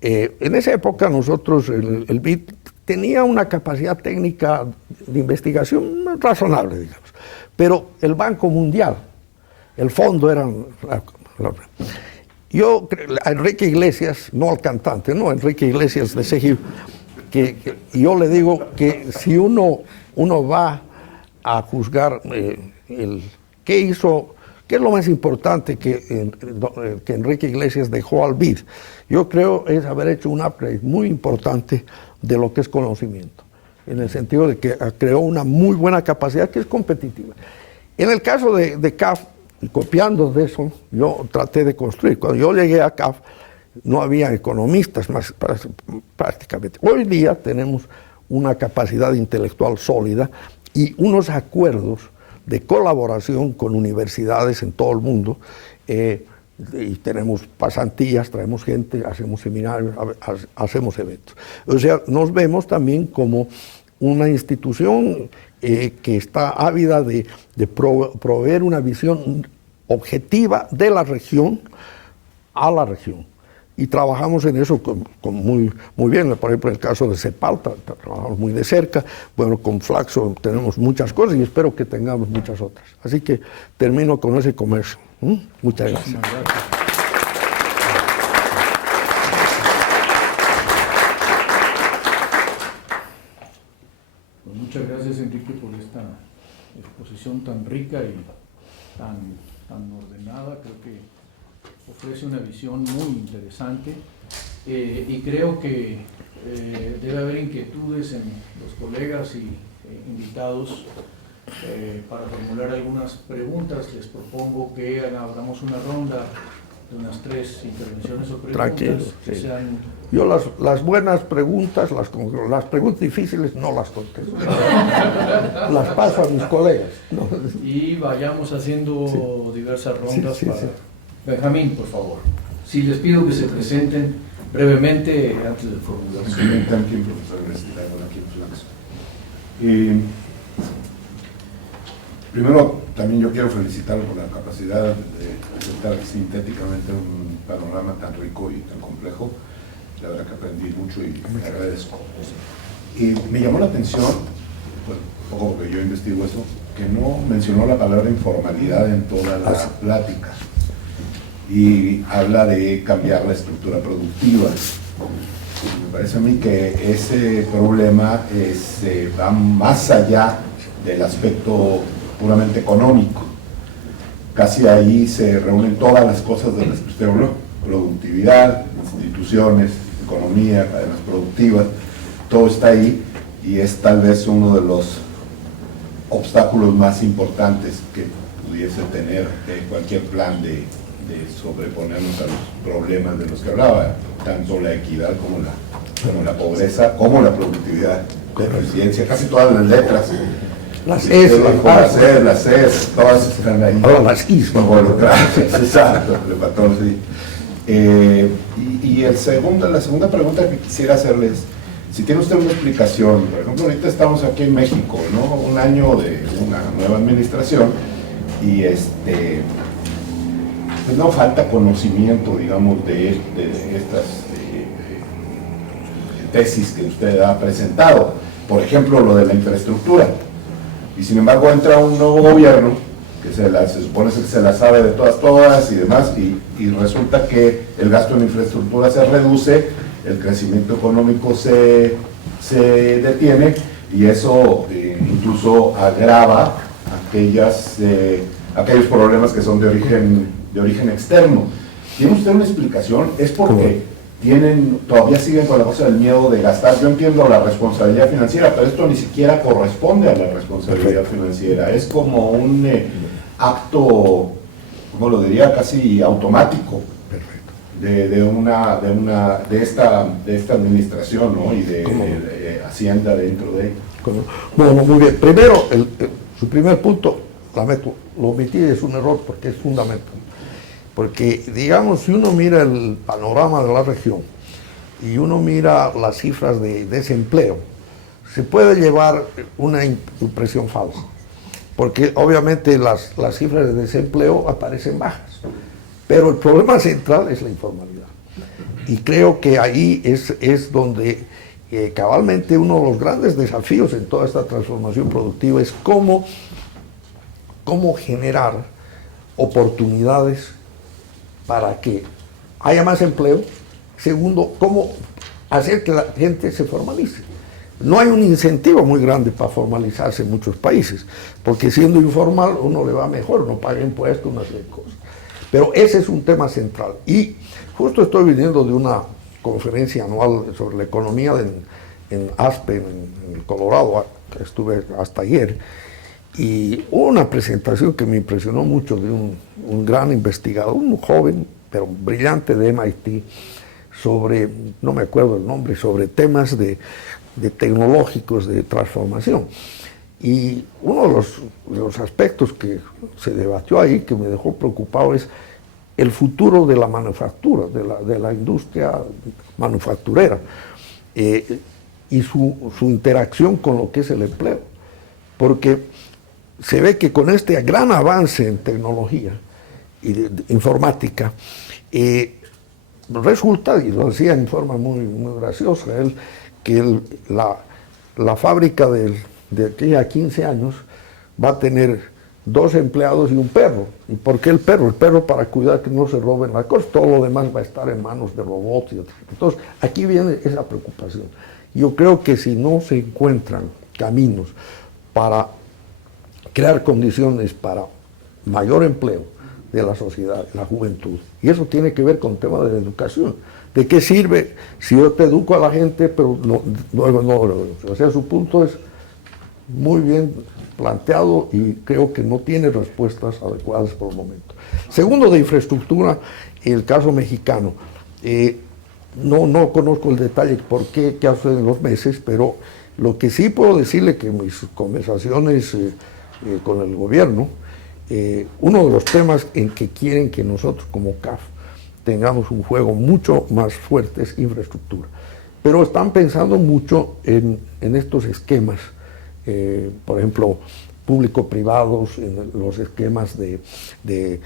En esa época nosotros, el BID tenía una capacidad técnica de investigación razonable, digamos, pero el Banco Mundial, el fondo eran... Yo, a Enrique Iglesias, no al cantante, no, Enrique Iglesias de CEGIB, que yo le digo que si uno va a juzgar qué hizo, qué es lo más importante que Enrique Iglesias dejó al BID, yo creo es haber hecho un upgrade muy importante de lo que es conocimiento, en el sentido de que creó una muy buena capacidad que es competitiva. En el caso de CAF, y copiando de eso, yo traté de construir. Cuando yo llegué a CAF, no había economistas más prácticamente. Hoy día tenemos una capacidad intelectual sólida y unos acuerdos de colaboración con universidades en todo el mundo. Y tenemos pasantías, traemos gente, hacemos seminarios, hacemos eventos. O sea, nos vemos también como una institución que está ávida de proveer una visión objetiva de la región a la región. Y trabajamos en eso muy bien. Por ejemplo, en el caso de CEPAL, trabajamos muy de cerca. Bueno, con Flaxo tenemos muchas cosas y espero que tengamos muchas otras. Así que termino con ese comercio. Muchas gracias. Muchas gracias, Enrique, por esta exposición tan rica y tan ordenada. Creo que ofrece una visión muy interesante y creo que debe haber inquietudes en los colegas y invitados para formular algunas preguntas. Les propongo que hagamos una ronda de unas 3 intervenciones o preguntas. Tranquilo, que sí. sean... Yo las buenas preguntas, las preguntas difíciles no las contesto. Las paso a mis colegas. ¿No? Y vayamos haciendo diversas rondas Sí. Benjamín, por favor. Sí, les pido que se presenten brevemente antes de formular su pregunta. Primero, también yo quiero felicitarlo por la capacidad de presentar sintéticamente un panorama tan rico y tan complejo. La verdad que aprendí mucho y me agradezco. Y me llamó la atención, pues, un poco porque yo investigo eso, que no mencionó la palabra informalidad en toda la plática. Y habla de cambiar la estructura productiva. Me parece a mí que ese problema va más allá del aspecto puramente económico. Casi ahí se reúnen todas las cosas de las que usted habló: productividad, instituciones, economía, cadenas productivas, todo está ahí, y es tal vez uno de los obstáculos más importantes que pudiese tener cualquier plan de sobreponernos a los problemas de los que hablaba, tanto la equidad como la pobreza, como la productividad, la eficiencia, casi todas las letras. Las S, las S, todas están ahí. Ahora las Is. Gracias, exacto, le faltó el sí. Y la segunda pregunta que quisiera hacerles, si tiene usted una explicación. Por ejemplo, ahorita estamos aquí en México, ¿no? Un año de una nueva administración, y pues no falta conocimiento, digamos, de estas tesis que usted ha presentado. Por ejemplo, lo de la infraestructura. Y sin embargo entra un nuevo gobierno que se supone que se la sabe de todas y demás, y resulta que el gasto en infraestructura se reduce, el crecimiento económico se detiene, y eso incluso agrava aquellos problemas que son de origen externo. ¿Tiene usted una explicación? ¿Es porque todavía siguen con la cosa del miedo de gastar? Yo entiendo la responsabilidad financiera, pero esto ni siquiera corresponde a la responsabilidad financiera. Es como un acto, ¿cómo lo diría?, casi automático de esta administración, ¿no? Y de Hacienda dentro de... Bueno, muy bien. Primero, su primer punto, lamento, lo omití, es un error porque es fundamental. Porque, digamos, si uno mira el panorama de la región y uno mira las cifras de desempleo, se puede llevar una impresión falsa. Porque obviamente las cifras de desempleo aparecen bajas. Pero el problema central es la informalidad. Y creo que ahí es donde cabalmente uno de los grandes desafíos en toda esta transformación productiva es cómo generar oportunidades para que haya más empleo. Segundo, cómo hacer que la gente se formalice. No hay un incentivo muy grande para formalizarse en muchos países, porque siendo informal uno le va mejor, no paga impuestos, no hace cosas. Pero ese es un tema central. Y justo estoy viniendo de una conferencia anual sobre la economía en Aspen, en Colorado, que estuve hasta ayer, y hubo una presentación que me impresionó mucho de un gran investigador, un joven, pero brillante, de MIT, sobre, no me acuerdo el nombre, sobre temas de tecnológicos de transformación. Y uno de los aspectos que se debatió ahí, que me dejó preocupado, es el futuro de la manufactura, de la industria manufacturera, y su interacción con lo que es el empleo. Porque se ve que con este gran avance en tecnología y de informática, resulta, y lo decía en forma muy graciosa él, que la fábrica de aquí a 15 años va a tener 2 empleados y un perro. ¿Y por qué el perro? El perro para cuidar que no se roben las cosas, todo lo demás va a estar en manos de robots. Entonces, aquí viene esa preocupación. Yo creo que si no se encuentran caminos para crear condiciones para mayor empleo de la sociedad, de la juventud, y eso tiene que ver con temas de educación. ¿De qué sirve si yo te educo a la gente, pero luego no? O sea, su punto es muy bien planteado y creo que no tiene respuestas adecuadas por el momento. Segundo, de infraestructura, el caso mexicano. No conozco el detalle por qué hace en los meses, pero lo que sí puedo decirle que en mis conversaciones con el gobierno, uno de los temas en que quieren que nosotros como CAF tengamos un juego mucho más fuerte es infraestructura. Pero están pensando mucho en estos esquemas, por ejemplo, público-privados, en los esquemas de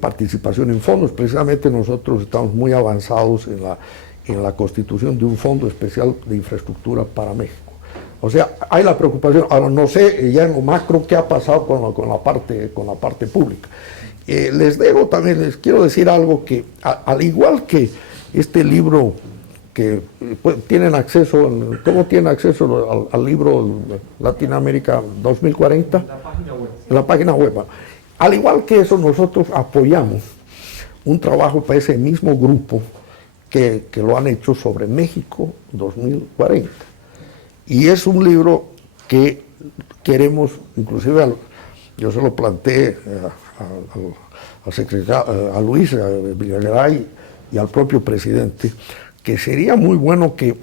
participación en fondos. Precisamente nosotros estamos muy avanzados en la constitución de un fondo especial de infraestructura para México. O sea, hay la preocupación. Ahora no sé ya en lo macro qué ha pasado con la parte pública. Les quiero decir algo que, al igual que este libro que tienen acceso, ¿cómo tienen acceso al libro Latinoamérica 2040? En la página web. Al igual que eso, nosotros apoyamos un trabajo para ese mismo grupo que lo han hecho sobre México 2040. Y es un libro que queremos, inclusive yo se lo planteé a Luis Videgaray y al propio presidente, que sería muy bueno que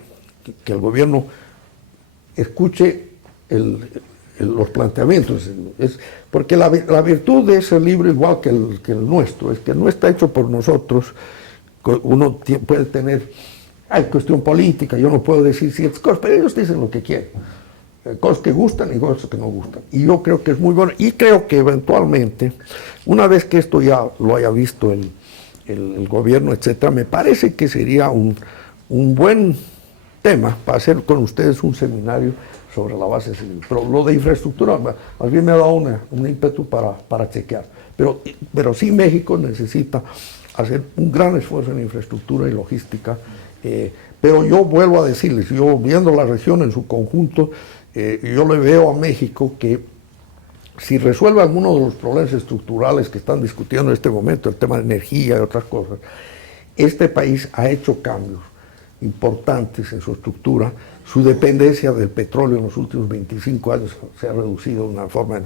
el gobierno escuche los planteamientos, porque la virtud de ese libro, igual que el nuestro, es que no está hecho por nosotros. Uno puede tener, hay cuestión política, yo no puedo decir ciertas cosas, pero ellos dicen lo que quieren, cosas que gustan y cosas que no gustan, y yo creo que es muy bueno, y creo que eventualmente, una vez que esto ya lo haya visto el gobierno, etcétera, me parece que sería un buen tema para hacer con ustedes un seminario sobre la base civil. Pero lo de infraestructura, más bien me ha dado un ímpetu para chequear. Pero sí México necesita hacer un gran esfuerzo en infraestructura y logística. Pero yo vuelvo a decirles, yo viendo la región en su conjunto, yo le veo a México que si resuelve alguno de los problemas estructurales que están discutiendo en este momento, el tema de energía y otras cosas, este país ha hecho cambios importantes en su estructura. Su dependencia del petróleo en los últimos 25 años se ha reducido de una forma.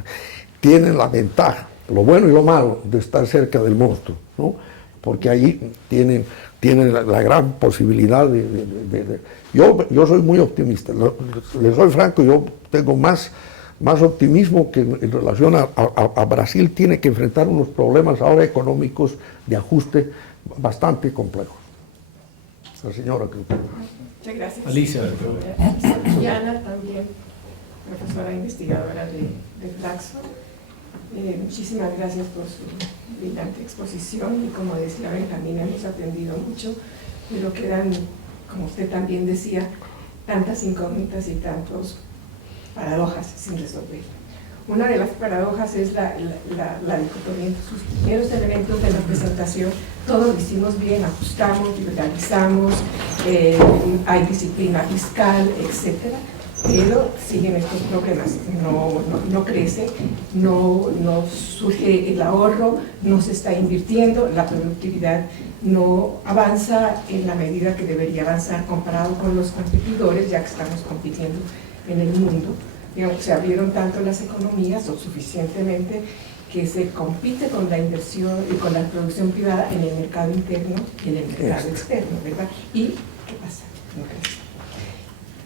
Tienen la ventaja, lo bueno y lo malo, de estar cerca del monstruo, ¿no? Porque ahí tienen la gran posibilidad Yo soy muy optimista, les soy franco, yo tengo más optimismo que en relación a Brasil. Tiene que enfrentar unos problemas ahora económicos de ajuste bastante complejos. La señora creo. Muchas gracias. Alicia. Y Ana también, profesora investigadora de Flaxo. Muchísimas gracias por su brillante exposición, y como decía Benjamín, hemos aprendido mucho, pero quedan, como usted también decía, tantas incógnitas y tantas paradojas sin resolver. Una de las paradojas es la dicotomía. Sus primeros elementos de la presentación, todo lo hicimos bien, ajustamos, liberalizamos, hay disciplina fiscal, etcétera, pero siguen estos problemas. No crece, no surge el ahorro, no se está invirtiendo, la productividad no avanza en la medida que debería avanzar comparado con los competidores, ya que estamos compitiendo en el mundo. Digamos, se abrieron tanto las economías, o suficientemente, que se compite con la inversión y con la producción privada en el mercado interno y en el mercado externo, ¿verdad? ¿Y qué pasa? No crece.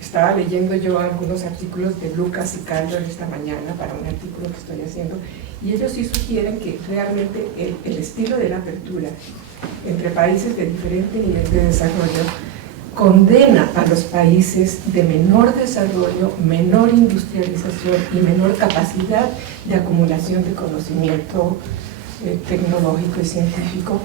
Estaba leyendo yo algunos artículos de Lucas y Calder esta mañana para un artículo que estoy haciendo, y ellos sí sugieren que realmente el estilo de la apertura entre países de diferente nivel de desarrollo condena a los países de menor desarrollo, menor industrialización y menor capacidad de acumulación de conocimiento tecnológico y científico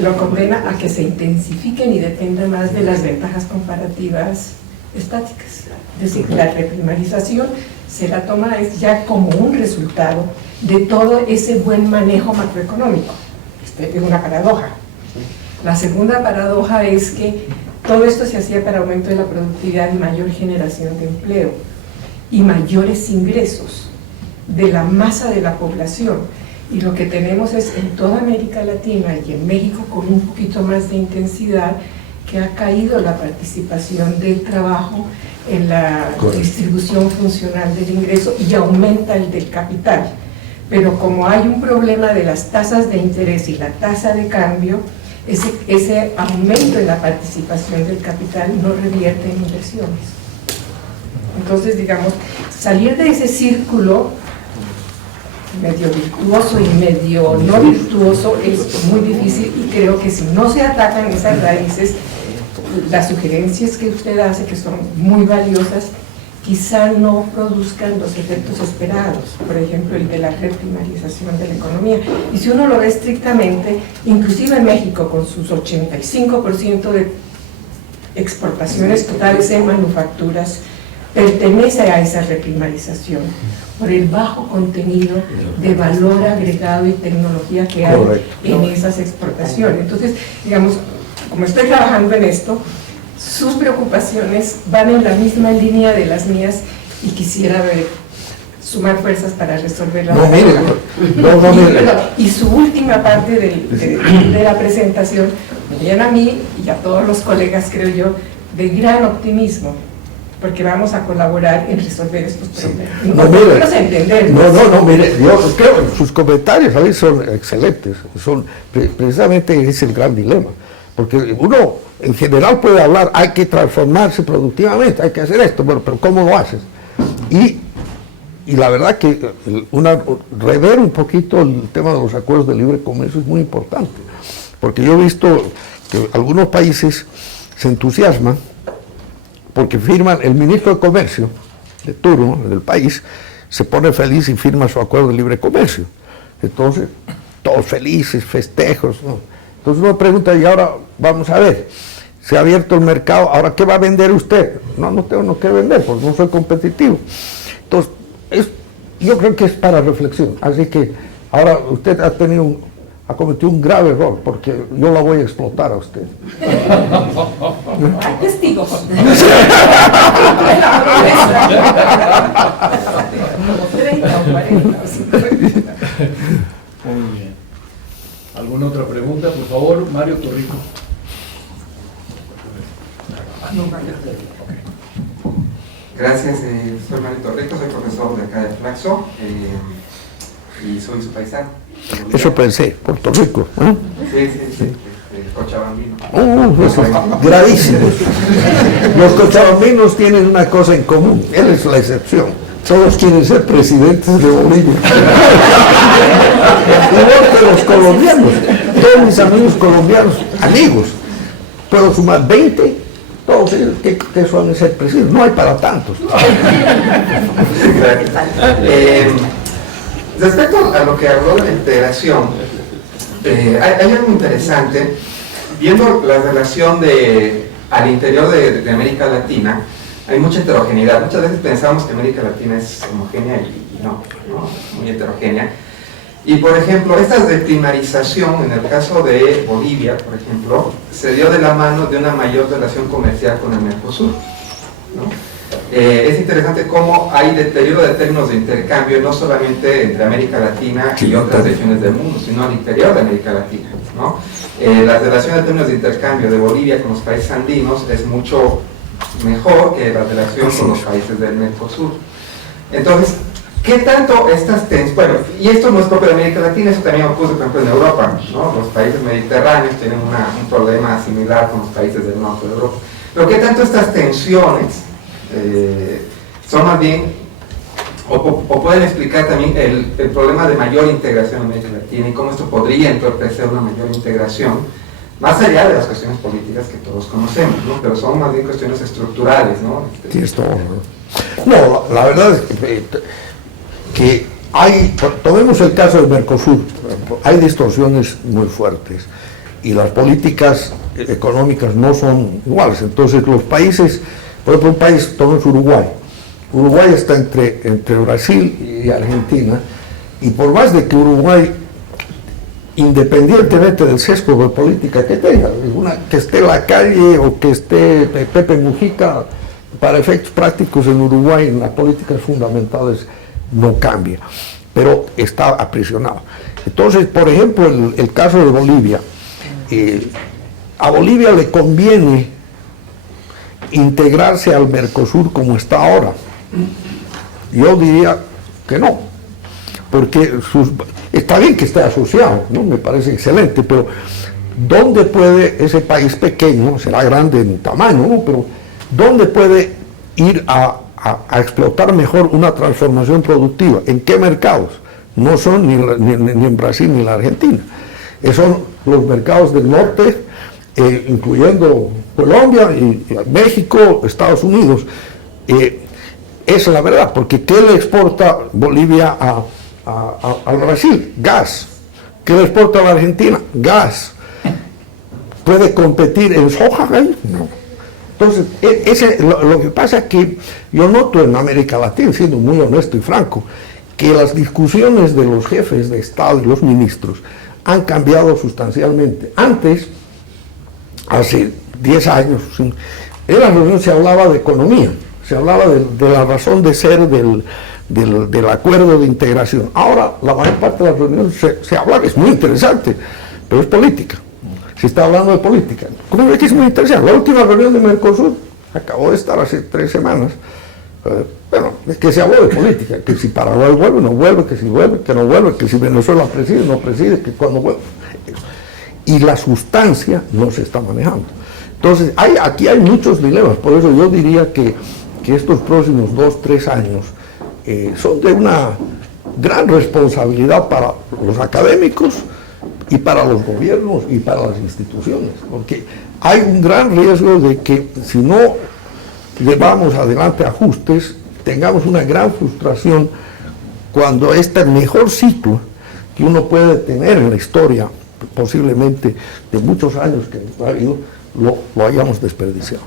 lo condena a que se intensifiquen y dependan más de las ventajas comparativas estáticas. Es decir, la reprimarización se la toma ya como un resultado de todo ese buen manejo macroeconómico. Es una paradoja. La segunda paradoja es que todo esto se hacía para aumento de la productividad y mayor generación de empleo y mayores ingresos de la masa de la población, y lo que tenemos es en toda América Latina y en México con un poquito más de intensidad, que ha caído la participación del trabajo en la distribución funcional del ingreso y aumenta el del capital. Pero como hay un problema de las tasas de interés y la tasa de cambio, ese aumento en la participación del capital no revierte en inversiones. Entonces, digamos, salir de ese círculo medio virtuoso y medio no virtuoso es muy difícil, y creo que si no se atacan esas raíces, las sugerencias que usted hace, que son muy valiosas, quizá no produzcan los efectos esperados, por ejemplo el de la reprimarización de la economía. Y si uno lo ve estrictamente, inclusive México con sus 85% de exportaciones totales en manufacturas, pertenece a esa reprimarización por el bajo contenido de valor agregado y tecnología que hay en esas exportaciones. Entonces, digamos, como estoy trabajando en esto, sus preocupaciones van en la misma línea de las mías y quisiera ver, sumar fuerzas para resolverla. Y su última parte de la presentación me llena a mí y a todos los colegas, creo yo, de gran optimismo, porque vamos a colaborar en resolver estos problemas. Mire, yo creo que sus comentarios ahí son excelentes, precisamente ese es el gran dilema, porque uno en general puede hablar, hay que transformarse productivamente, hay que hacer esto, pero ¿cómo lo haces? Y la verdad que rever un poquito el tema de los acuerdos de libre comercio es muy importante, porque yo he visto que algunos países se entusiasman porque firman, el ministro de Comercio de turno del país se pone feliz y firma su acuerdo de libre comercio. Entonces, todos felices, festejos, ¿no? Entonces uno pregunta, y ahora vamos a ver, se ha abierto el mercado, ahora ¿qué va a vender usted? No tengo que vender, porque no soy competitivo. Entonces, yo creo que es para reflexión. Así que ahora usted ha cometido un grave error, porque yo la voy a explotar a usted. Hay testigos. Como 30 o 40 o 50. Muy bien. ¿Alguna otra pregunta? Por favor, Mario Torrico. Gracias, soy Mario Torrico, soy profesor de acá de Flaxo y soy su paisano. Eso pensé, Puerto Rico. ¿Eh? Sí, cochabambino. Eso es gravísimo. Los cochabambinos tienen una cosa en común, él es la excepción. Todos quieren ser presidentes de Bolivia. Igual que los colombianos. Todos mis amigos colombianos, amigos, puedo sumar 20, todos ellos que suelen ser presidentes. No hay para tantos. Respecto a lo que habló de la integración, hay algo interesante, viendo la relación al interior de América Latina, hay mucha heterogeneidad. Muchas veces pensamos que América Latina es homogénea y no, es muy heterogénea. Y por ejemplo, esta reprimarización en el caso de Bolivia, por ejemplo, se dio de la mano de una mayor relación comercial con el Mercosur, ¿no? Es interesante cómo hay deterioro de términos de intercambio, no solamente entre América Latina y otras regiones del mundo, sino al interior de América Latina, ¿no? La relación de términos de intercambio de Bolivia con los países andinos es mucho mejor que la relación con los países del Mercosur. Entonces, ¿qué tanto estas tensiones? Bueno, y esto no es propio de América Latina, eso también ocurre, por ejemplo, en Europa, ¿no? Los países mediterráneos tienen un problema similar con los países del norte de Europa. Pero ¿qué tanto estas tensiones son más bien, o pueden explicar también el problema de mayor integración en América Latina y cómo esto podría entorpecer una mayor integración, más allá de las cuestiones políticas que todos conocemos, ¿no? Pero son más bien cuestiones estructurales, ¿no? Tienes todo, ¿no? No, la verdad es que tomemos el caso del Mercosur, hay distorsiones muy fuertes y las políticas económicas no son iguales. Entonces los países, por ejemplo, un país, tomemos Uruguay. Uruguay está entre Brasil y Argentina, y por más de que Uruguay, independientemente del sesgo de política que tenga, que esté la calle o que esté Pepe Mujica, para efectos prácticos en Uruguay, en las políticas fundamentales no cambia, pero está aprisionado. Entonces, por ejemplo, el caso de Bolivia, a Bolivia le conviene integrarse al Mercosur como está ahora? Yo diría que no, porque está bien que esté asociado, ¿no? Me parece excelente, pero ¿dónde puede ese país pequeño, será grande en tamaño, ¿no? Pero ¿dónde puede ir a explotar mejor una transformación productiva? ¿En qué mercados? No son ni en Brasil ni en la Argentina. Son los mercados del norte, incluyendo Colombia y México, Estados Unidos. Esa es la verdad, porque ¿qué le exporta Bolivia al Brasil? Gas. ¿Qué le exporta a la Argentina? Gas. ¿Puede competir en soja ahí? No. Entonces, lo que pasa es que yo noto en América Latina, siendo muy honesto y franco, que las discusiones de los jefes de Estado y los ministros han cambiado sustancialmente. Antes, hace 10 años, en la reunión se hablaba de economía, se hablaba de la razón de ser del acuerdo de integración. Ahora, la mayor parte de las reuniones se habla, es muy interesante, pero es política. Se está hablando de política. ¿Cómo es que es muy interesante? La última reunión de Mercosur acabó de estar hace 3 semanas. Bueno, es que se habló de política, que si Paraguay vuelve, no vuelve, que si vuelve, que no vuelve, que si Venezuela preside, no preside, que cuando vuelve. Y la sustancia no se está manejando. Entonces, aquí hay muchos dilemas, por eso yo diría que estos próximos 2, 3 años son de una gran responsabilidad para los académicos y para los gobiernos y para las instituciones, porque hay un gran riesgo de que si no llevamos adelante ajustes, tengamos una gran frustración cuando este mejor ciclo que uno puede tener en la historia, posiblemente de muchos años que ha habido, lo hayamos desperdiciado.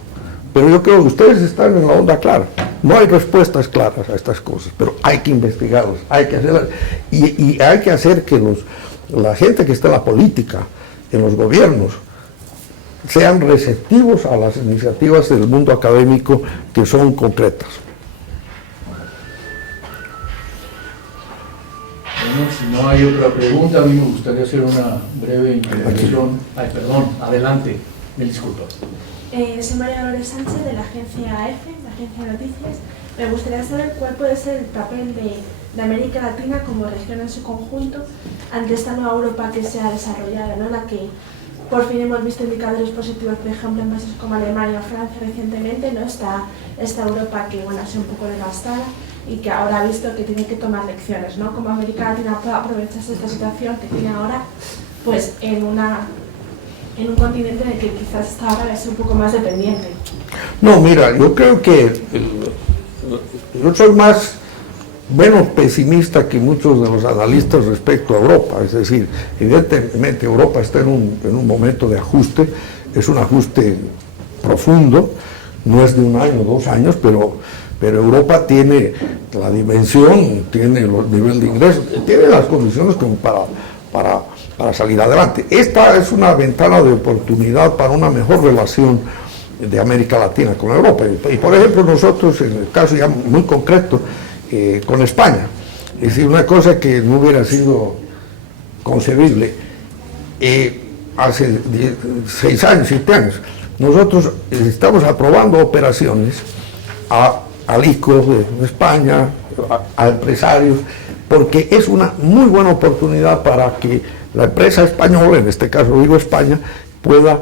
Pero yo creo que ustedes están en la onda clara. No hay respuestas claras a estas cosas, pero hay que investigarlas, hay que hacerlas, y hay que hacer que la gente que está en la política, en los gobiernos, sean receptivos a las iniciativas del mundo académico que son concretas. Bueno, si no hay otra pregunta, a mí me gustaría hacer una breve intervención. Ay, perdón, adelante, me disculpo. Soy María Dolores Sánchez de la agencia EFE, la agencia de noticias. Me gustaría saber cuál puede ser el papel de América Latina como región en su conjunto ante esta nueva Europa que se ha desarrollado, ¿no? La que por fin hemos visto indicadores positivos, por ejemplo, en países como Alemania o Francia recientemente, ¿no? Esta Europa que, bueno, ha sido un poco devastada y que ahora ha visto que tiene que tomar lecciones, ¿no? Como América Latina puede aprovecharse esta situación que tiene ahora, pues en un continente en el que quizás hasta ahora es un poco más dependiente. No, mira, yo creo que yo soy menos pesimista que muchos de los analistas respecto a Europa. Es decir, evidentemente Europa está en un momento de ajuste, es un ajuste profundo, no es de 1 año, 2 años, pero Europa tiene la dimensión, tiene los niveles de ingresos, tiene las condiciones como para salir adelante. Esta es una ventana de oportunidad para una mejor relación de América Latina con Europa. Y por ejemplo, nosotros, en el caso ya muy concreto, con España, es decir, una cosa que no hubiera sido concebible hace 6 años, 7 años. Nosotros estamos aprobando operaciones al ICO de España, a empresarios, porque es una muy buena oportunidad para que la empresa española, en este caso digo España, pueda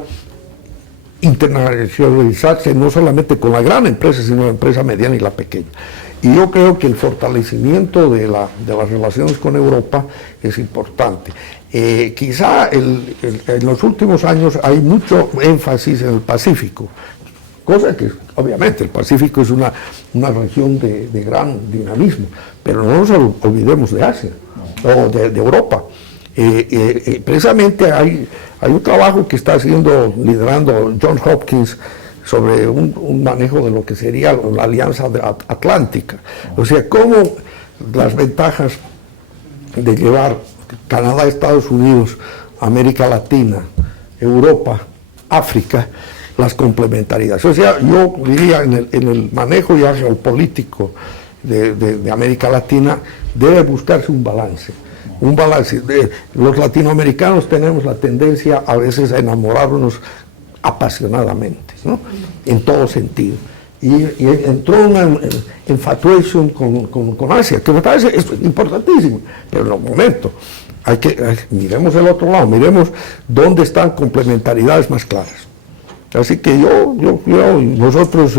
internacionalizarse no solamente con la gran empresa, sino la empresa mediana y la pequeña. Y yo creo que el fortalecimiento de las relaciones con Europa es importante. Quizá en los últimos años hay mucho énfasis en el Pacífico, cosa que obviamente el Pacífico es una región de gran dinamismo, pero no nos olvidemos de Asia o de Europa. Precisamente hay un trabajo que está liderando Johns Hopkins sobre un manejo de lo que sería la Alianza Atlántica. O sea, cómo las ventajas de llevar Canadá, Estados Unidos, América Latina, Europa, África, las complementariedades. O sea, yo diría en el manejo ya geopolítico de América Latina debe buscarse un balance. Los latinoamericanos tenemos la tendencia a veces a enamorarnos apasionadamente. ¿no? En todo sentido. Y entró una infatuation con Asia, que me parece importantísimo, pero en un momento, miremos el otro lado, miremos dónde están complementariedades más claras. Así que nosotros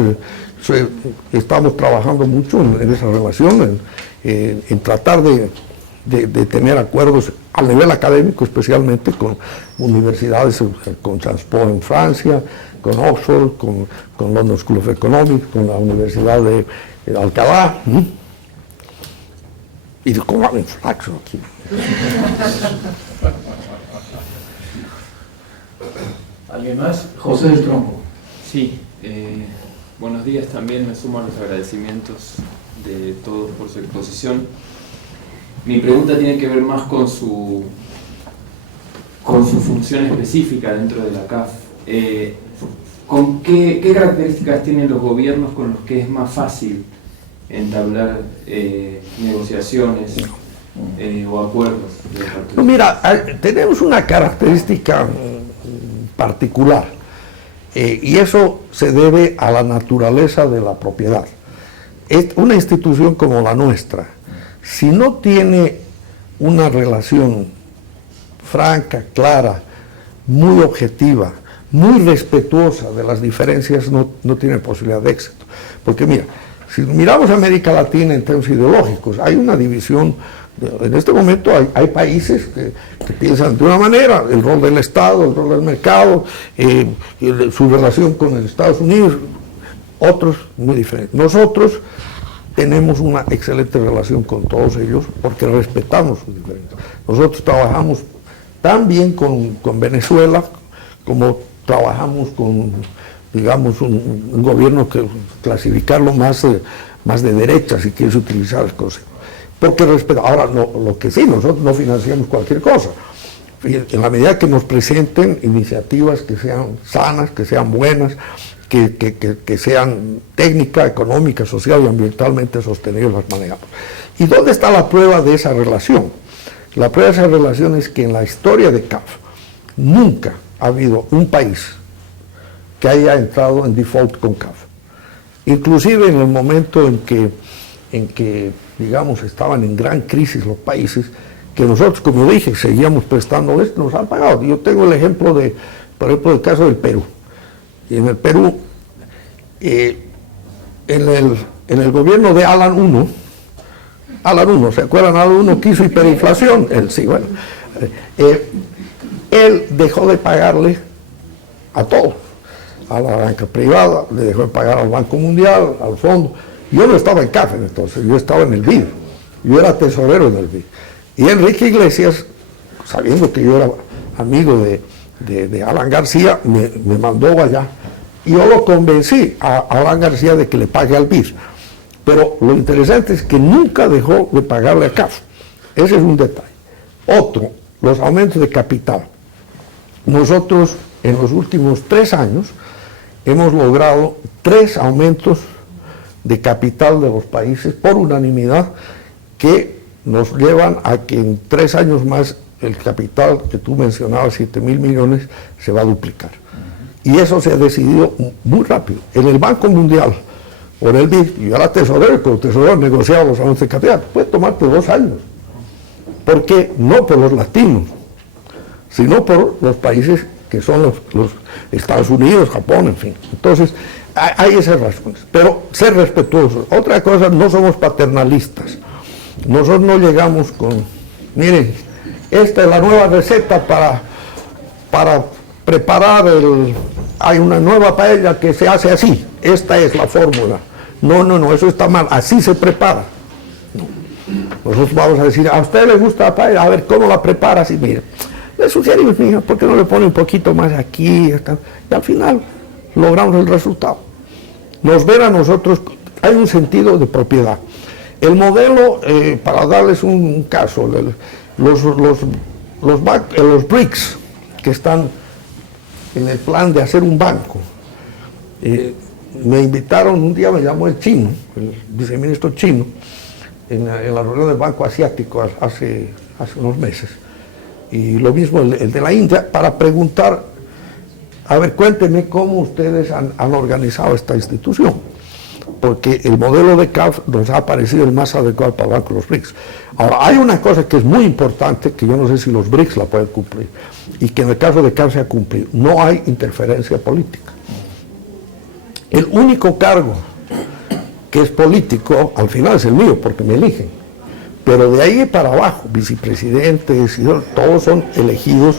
estamos trabajando mucho en esa relación, en tratar de tener acuerdos a nivel académico, especialmente con universidades, con Transport en Francia, con Oxford, con London School of Economics, con la Universidad de Alcalá, y con la Flaxo aquí. ¿Alguien más? José del Tronco. Sí, buenos días, también me sumo a los agradecimientos de todos por su exposición. Mi pregunta tiene que ver más con su función específica dentro de la CAF. ¿Con qué características tienen los gobiernos con los que es más fácil entablar negociaciones o acuerdos? No, mira, tenemos una característica particular y eso se debe a la naturaleza de la propiedad. Una institución como la nuestra, si no tiene una relación franca, clara, muy objetiva, muy respetuosa de las diferencias, no tiene posibilidad de éxito. Porque mira, si miramos América Latina en términos ideológicos, hay una división. En este momento hay países que piensan de una manera, el rol del Estado, el rol del mercado, su relación con los Estados Unidos, otros muy diferentes. Nosotros tenemos una excelente relación con todos ellos porque respetamos sus diferencias. Nosotros trabajamos tan bien con Venezuela como trabajamos con, digamos, un gobierno que clasificarlo más de derecha, si quieres utilizar el concepto. Porque ahora, lo que sí, nosotros no financiamos cualquier cosa. En la medida que nos presenten iniciativas que sean sanas, que sean buenas, que sean técnica, económica, social y ambientalmente sostenibles, las manejamos. ¿Y dónde está la prueba de esa relación? La prueba de esa relación es que en la historia de CAF nunca ha habido un país que haya entrado en default con CAF. Inclusive en el momento en que digamos, estaban en gran crisis los países, que nosotros, como dije, seguíamos prestándoles, nos han pagado. Yo tengo el ejemplo por ejemplo, el caso del Perú. Y en el Perú, en el gobierno de Alan I, ¿se acuerdan? Alan I quiso hiperinflación, él dejó de pagarle a todos, a la banca privada, le dejó de pagar al Banco Mundial, al Fondo. Yo no estaba en CAF entonces, yo estaba en el BID, yo era tesorero en el BID. Y Enrique Iglesias, sabiendo que yo era amigo de Alan García, me mandó allá. Y yo lo convencí a Alan García de que le pague al BID. Pero lo interesante es que nunca dejó de pagarle a CAF. Ese es un detalle. Otro, los aumentos de capital. Nosotros en los últimos 3 años hemos logrado 3 aumentos de capital de los países por unanimidad que nos llevan a que en 3 años más el capital que tú mencionabas, 7.000 millones, se va a duplicar. Y eso se ha decidido muy rápido. En el Banco Mundial, o en el BID, yo era tesorero, y con el tesorero negociaba los aumentos de capital. Puede tomarte 2 años. Porque no por los latinos, sino por los países que son los Estados Unidos, Japón, en fin. Entonces, hay esas razones, pero ser respetuosos. Otra cosa, no somos paternalistas. Nosotros no llegamos con, miren, esta es la nueva receta para preparar hay una nueva paella que se hace así, esta es la fórmula. No, eso está mal, así se prepara. No. Nosotros vamos a decir, a usted le gusta la paella, a ver cómo la prepara, así, miren. Le sugerimos, mija, ¿por qué no le pone un poquito más aquí? Y al final logramos el resultado. Nos ven a nosotros, hay un sentido de propiedad. El modelo, para darles un caso, los BRICS, que están en el plan de hacer un banco, me invitaron, un día me llamó el chino, el viceministro chino, en la reunión del Banco Asiático hace unos meses, y lo mismo el de la India, para preguntar A ver, cuéntenme cómo ustedes han organizado esta institución, porque el modelo de CAF nos ha parecido el más adecuado para el Banco de los BRICS. Ahora, hay una cosa que es muy importante, que yo no sé si los BRICS la pueden cumplir, y que en el caso de CAF se ha cumplido. No hay interferencia política. El único cargo que es político, al final es el mío, porque me eligen. Pero de ahí para abajo, vicepresidentes, todos son elegidos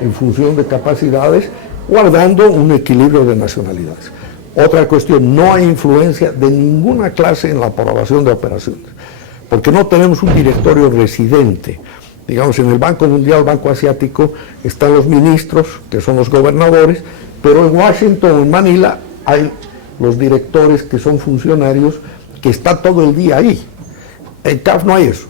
en función de capacidades, guardando un equilibrio de nacionalidades. Otra cuestión, no hay influencia de ninguna clase en la aprobación de operaciones, porque no tenemos un directorio residente. Digamos, en el Banco Mundial, Banco Asiático, están los ministros, que son los gobernadores, pero en Washington o en Manila hay los directores que son funcionarios, que está todo el día ahí. En CAF no hay eso.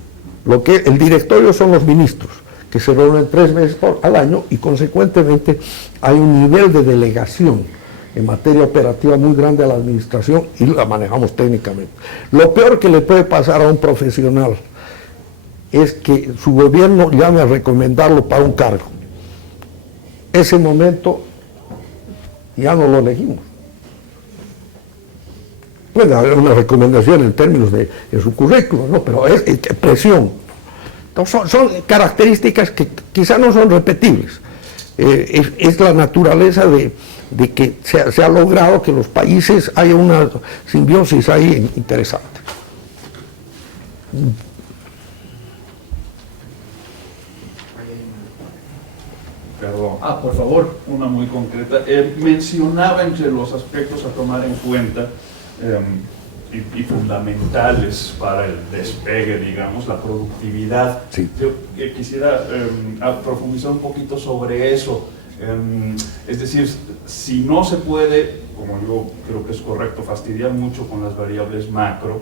El directorio son los ministros, que se reúnen 3 veces al año, y consecuentemente hay un nivel de delegación en materia operativa muy grande a la administración, y la manejamos técnicamente. Lo peor que le puede pasar a un profesional es que su gobierno llame a recomendarlo para un cargo. Ese momento ya no lo elegimos. Puede haber una recomendación en términos de su currículum, ¿no? Pero es presión. Entonces, son características que quizá no son repetibles. Es la naturaleza de que se ha logrado que los países haya una simbiosis ahí interesante. Perdón. Por favor. Una muy concreta. Mencionaba entre los aspectos a tomar en cuenta y fundamentales para el despegue, digamos, la productividad. Sí. Yo quisiera profundizar un poquito sobre eso. Es decir, si no se puede, como yo creo que es correcto, fastidiar mucho con las variables macro,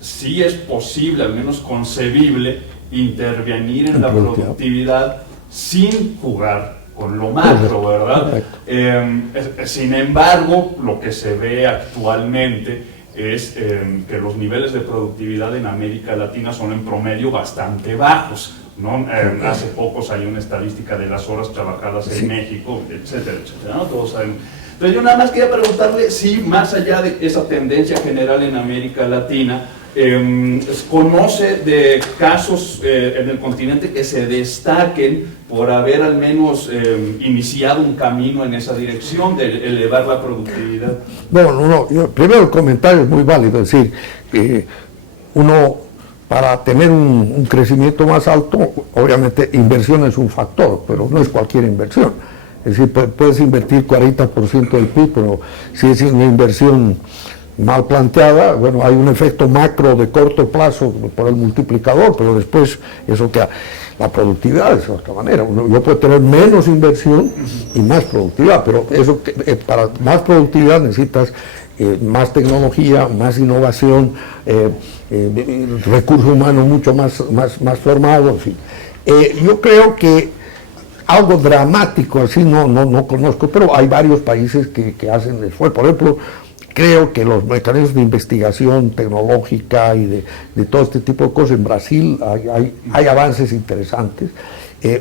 sí es posible, al menos concebible, intervenir en la productividad sin jugar con lo macro, ¿verdad? Sin embargo, lo que se ve actualmente es que los niveles de productividad en América Latina son en promedio bastante bajos, ¿no? Hace poco salió una estadística de las horas trabajadas en México, etcétera, etcétera, ¿no? Todos saben. Entonces yo nada más quería preguntarle si, más allá de esa tendencia general en América Latina, conoce de casos en el continente que se destaquen por haber al menos iniciado un camino en esa dirección de elevar la productividad. No, primero el comentario es muy válido, es decir, uno para tener un crecimiento más alto, obviamente inversión es un factor, pero no es cualquier inversión. Es decir, puedes invertir 40% del PIB, pero si es una inversión mal planteada, bueno, hay un efecto macro de corto plazo por el multiplicador, pero después eso que la productividad es de otra manera. Yo puedo tener menos inversión y más productividad, pero eso para más productividad necesitas más tecnología, más innovación, recurso humano mucho más formado, en fin. Yo creo que algo dramático así no conozco, pero hay varios países que hacen esfuerzo. Por ejemplo, creo que los mecanismos de investigación tecnológica y de todo este tipo de cosas, en Brasil hay avances interesantes.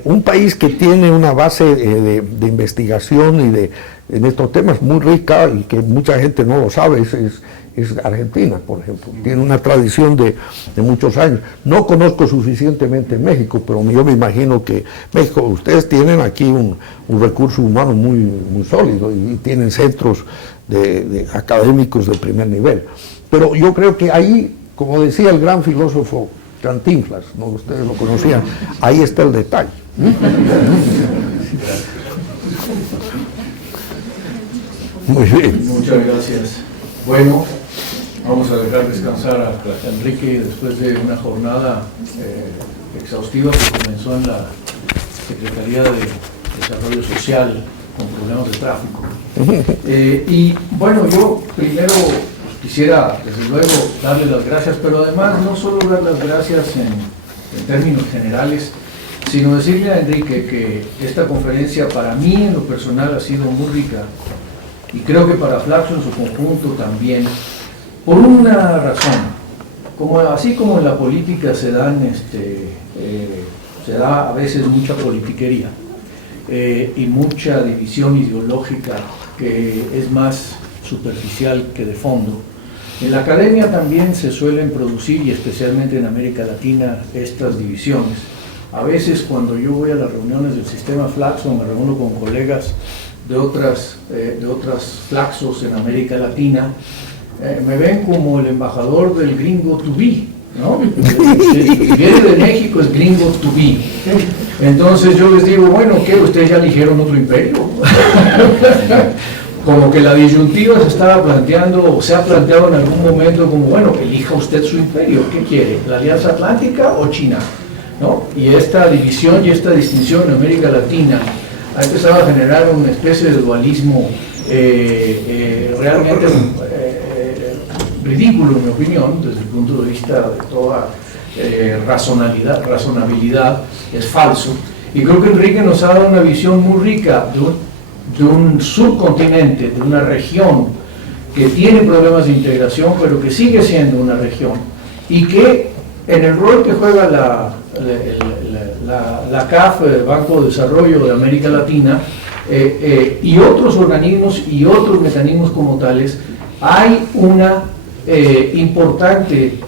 Un país que tiene una base de investigación y en estos temas muy rica y que mucha gente no lo sabe es Argentina, por ejemplo. Tiene una tradición de muchos años. No conozco suficientemente México, pero yo me imagino que México, ustedes tienen aquí un recurso humano muy sólido y tienen centros de académicos de primer nivel. Pero yo creo que ahí, como decía el gran filósofo Cantinflas, ¿no? Ustedes lo conocían, ahí está el detalle. Muy bien. Muchas gracias. Bueno, vamos a dejar descansar a Enrique después de una jornada exhaustiva que comenzó en la Secretaría de Desarrollo Social con problemas de tráfico. Y bueno, yo primero quisiera, desde luego, darle las gracias, pero además no solo dar las gracias en términos generales, sino decirle a Enrique que esta conferencia para mí en lo personal ha sido muy rica y creo que para Flaxo en su conjunto también, por una razón. Así como en la política se da a veces mucha politiquería, y mucha división ideológica que es más superficial que de fondo. En la academia también se suelen producir, y especialmente en América Latina, estas divisiones. A veces cuando yo voy a las reuniones del sistema Flaxo, me reúno con colegas de otras Flaxos en América Latina, me ven como el embajador del gringo to be, ¿no? Si viene de México es gringo to be. Entonces yo les digo, bueno, ¿qué? ¿Ustedes ya eligieron otro imperio? Como que la disyuntiva se estaba planteando, o se ha planteado en algún momento como, bueno, elija usted su imperio, ¿qué quiere? ¿La Alianza Atlántica o China? ¿No? Y esta división y esta distinción en América Latina ha empezado a generar una especie de dualismo realmente ridículo, en mi opinión, desde el punto de vista de toda razonabilidad, es falso. Y creo que Enrique nos ha dado una visión muy rica de un subcontinente, de una región que tiene problemas de integración, pero que sigue siendo una región, y que en el rol que juega la CAF, el Banco de Desarrollo de América Latina, y otros organismos y otros mecanismos como tales, hay una importante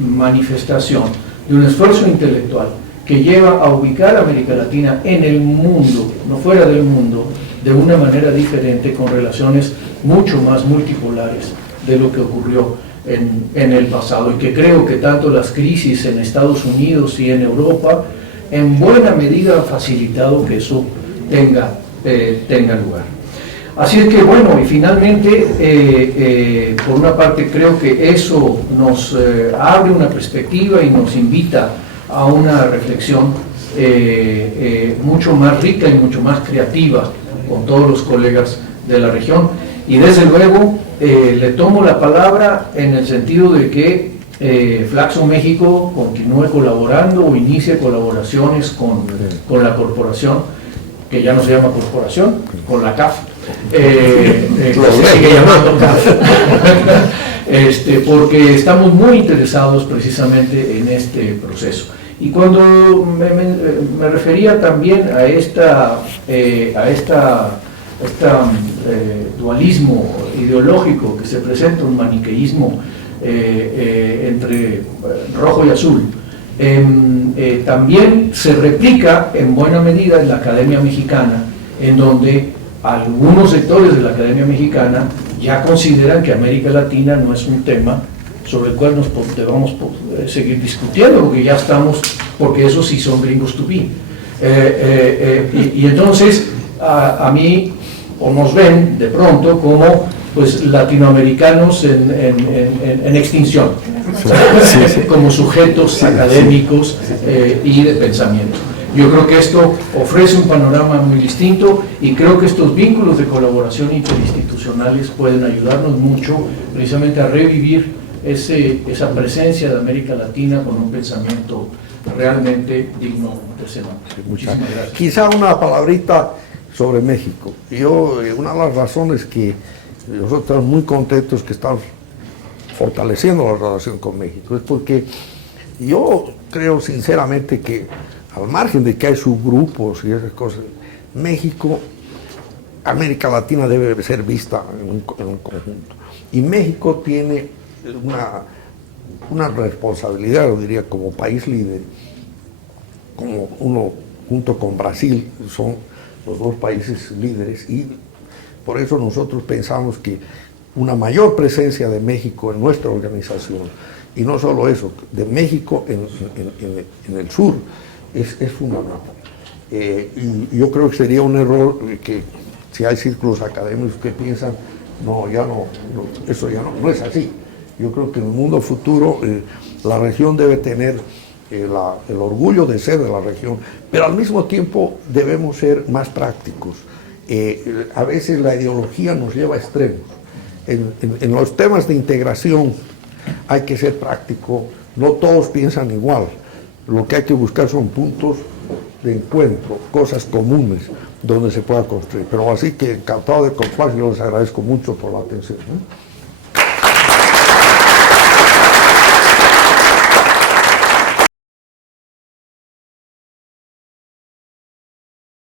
manifestación de un esfuerzo intelectual que lleva a ubicar a América Latina en el mundo, no fuera del mundo, de una manera diferente, con relaciones mucho más multipolares de lo que ocurrió en el pasado, y que creo que tanto las crisis en Estados Unidos y en Europa en buena medida han facilitado que eso tenga lugar. Así es que bueno, y finalmente, por una parte creo que eso nos abre una perspectiva y nos invita a una reflexión mucho más rica y mucho más creativa con todos los colegas de la región, y desde luego le tomo la palabra en el sentido de que Flaxo México continúe colaborando o inicie colaboraciones con la corporación, que ya no se llama corporación, con la CAF, que se sigue llamando CAF, porque estamos muy interesados precisamente en este proceso. Y cuando me refería también a dualismo ideológico que se presenta, un maniqueísmo entre rojo y azul, también se replica en buena medida en la Academia Mexicana, en donde algunos sectores de la Academia Mexicana ya consideran que América Latina no es un tema sobre el cual nos debamos seguir discutiendo, porque ya estamos, porque esos sí son gringos to be. Y entonces a mí, o nos ven de pronto como pues latinoamericanos en extinción, como sujetos académicos y de pensamiento. Yo creo que esto ofrece un panorama muy distinto, y creo que estos vínculos de colaboración interinstitucionales pueden ayudarnos mucho precisamente a revivir esa presencia de América Latina con un pensamiento realmente digno de ese nombre. Muchísimas gracias. Quizá una palabrita sobre México. Una de las razones que nosotros estamos muy contentos que estamos fortaleciendo la relación con México es porque yo creo sinceramente que, al margen de que hay subgrupos y esas cosas, México, América Latina debe ser vista en un conjunto. Y México tiene una responsabilidad, yo diría, como país líder, como uno junto con Brasil, son los dos países líderes, y por eso nosotros pensamos que una mayor presencia de México en nuestra organización, y no solo eso, de México en el sur, es fundamental. Y yo creo que sería un error que, si hay círculos académicos que piensan, eso ya no es así. Yo creo que en el mundo futuro la región debe tener el orgullo de ser de la región, pero al mismo tiempo debemos ser más prácticos. A veces la ideología nos lleva a extremos. En los temas de integración hay que ser práctico, no todos piensan igual. Lo que hay que buscar son puntos de encuentro, cosas comunes donde se pueda construir. Pero así que encantado de compartir, les agradezco mucho por la atención, ¿no?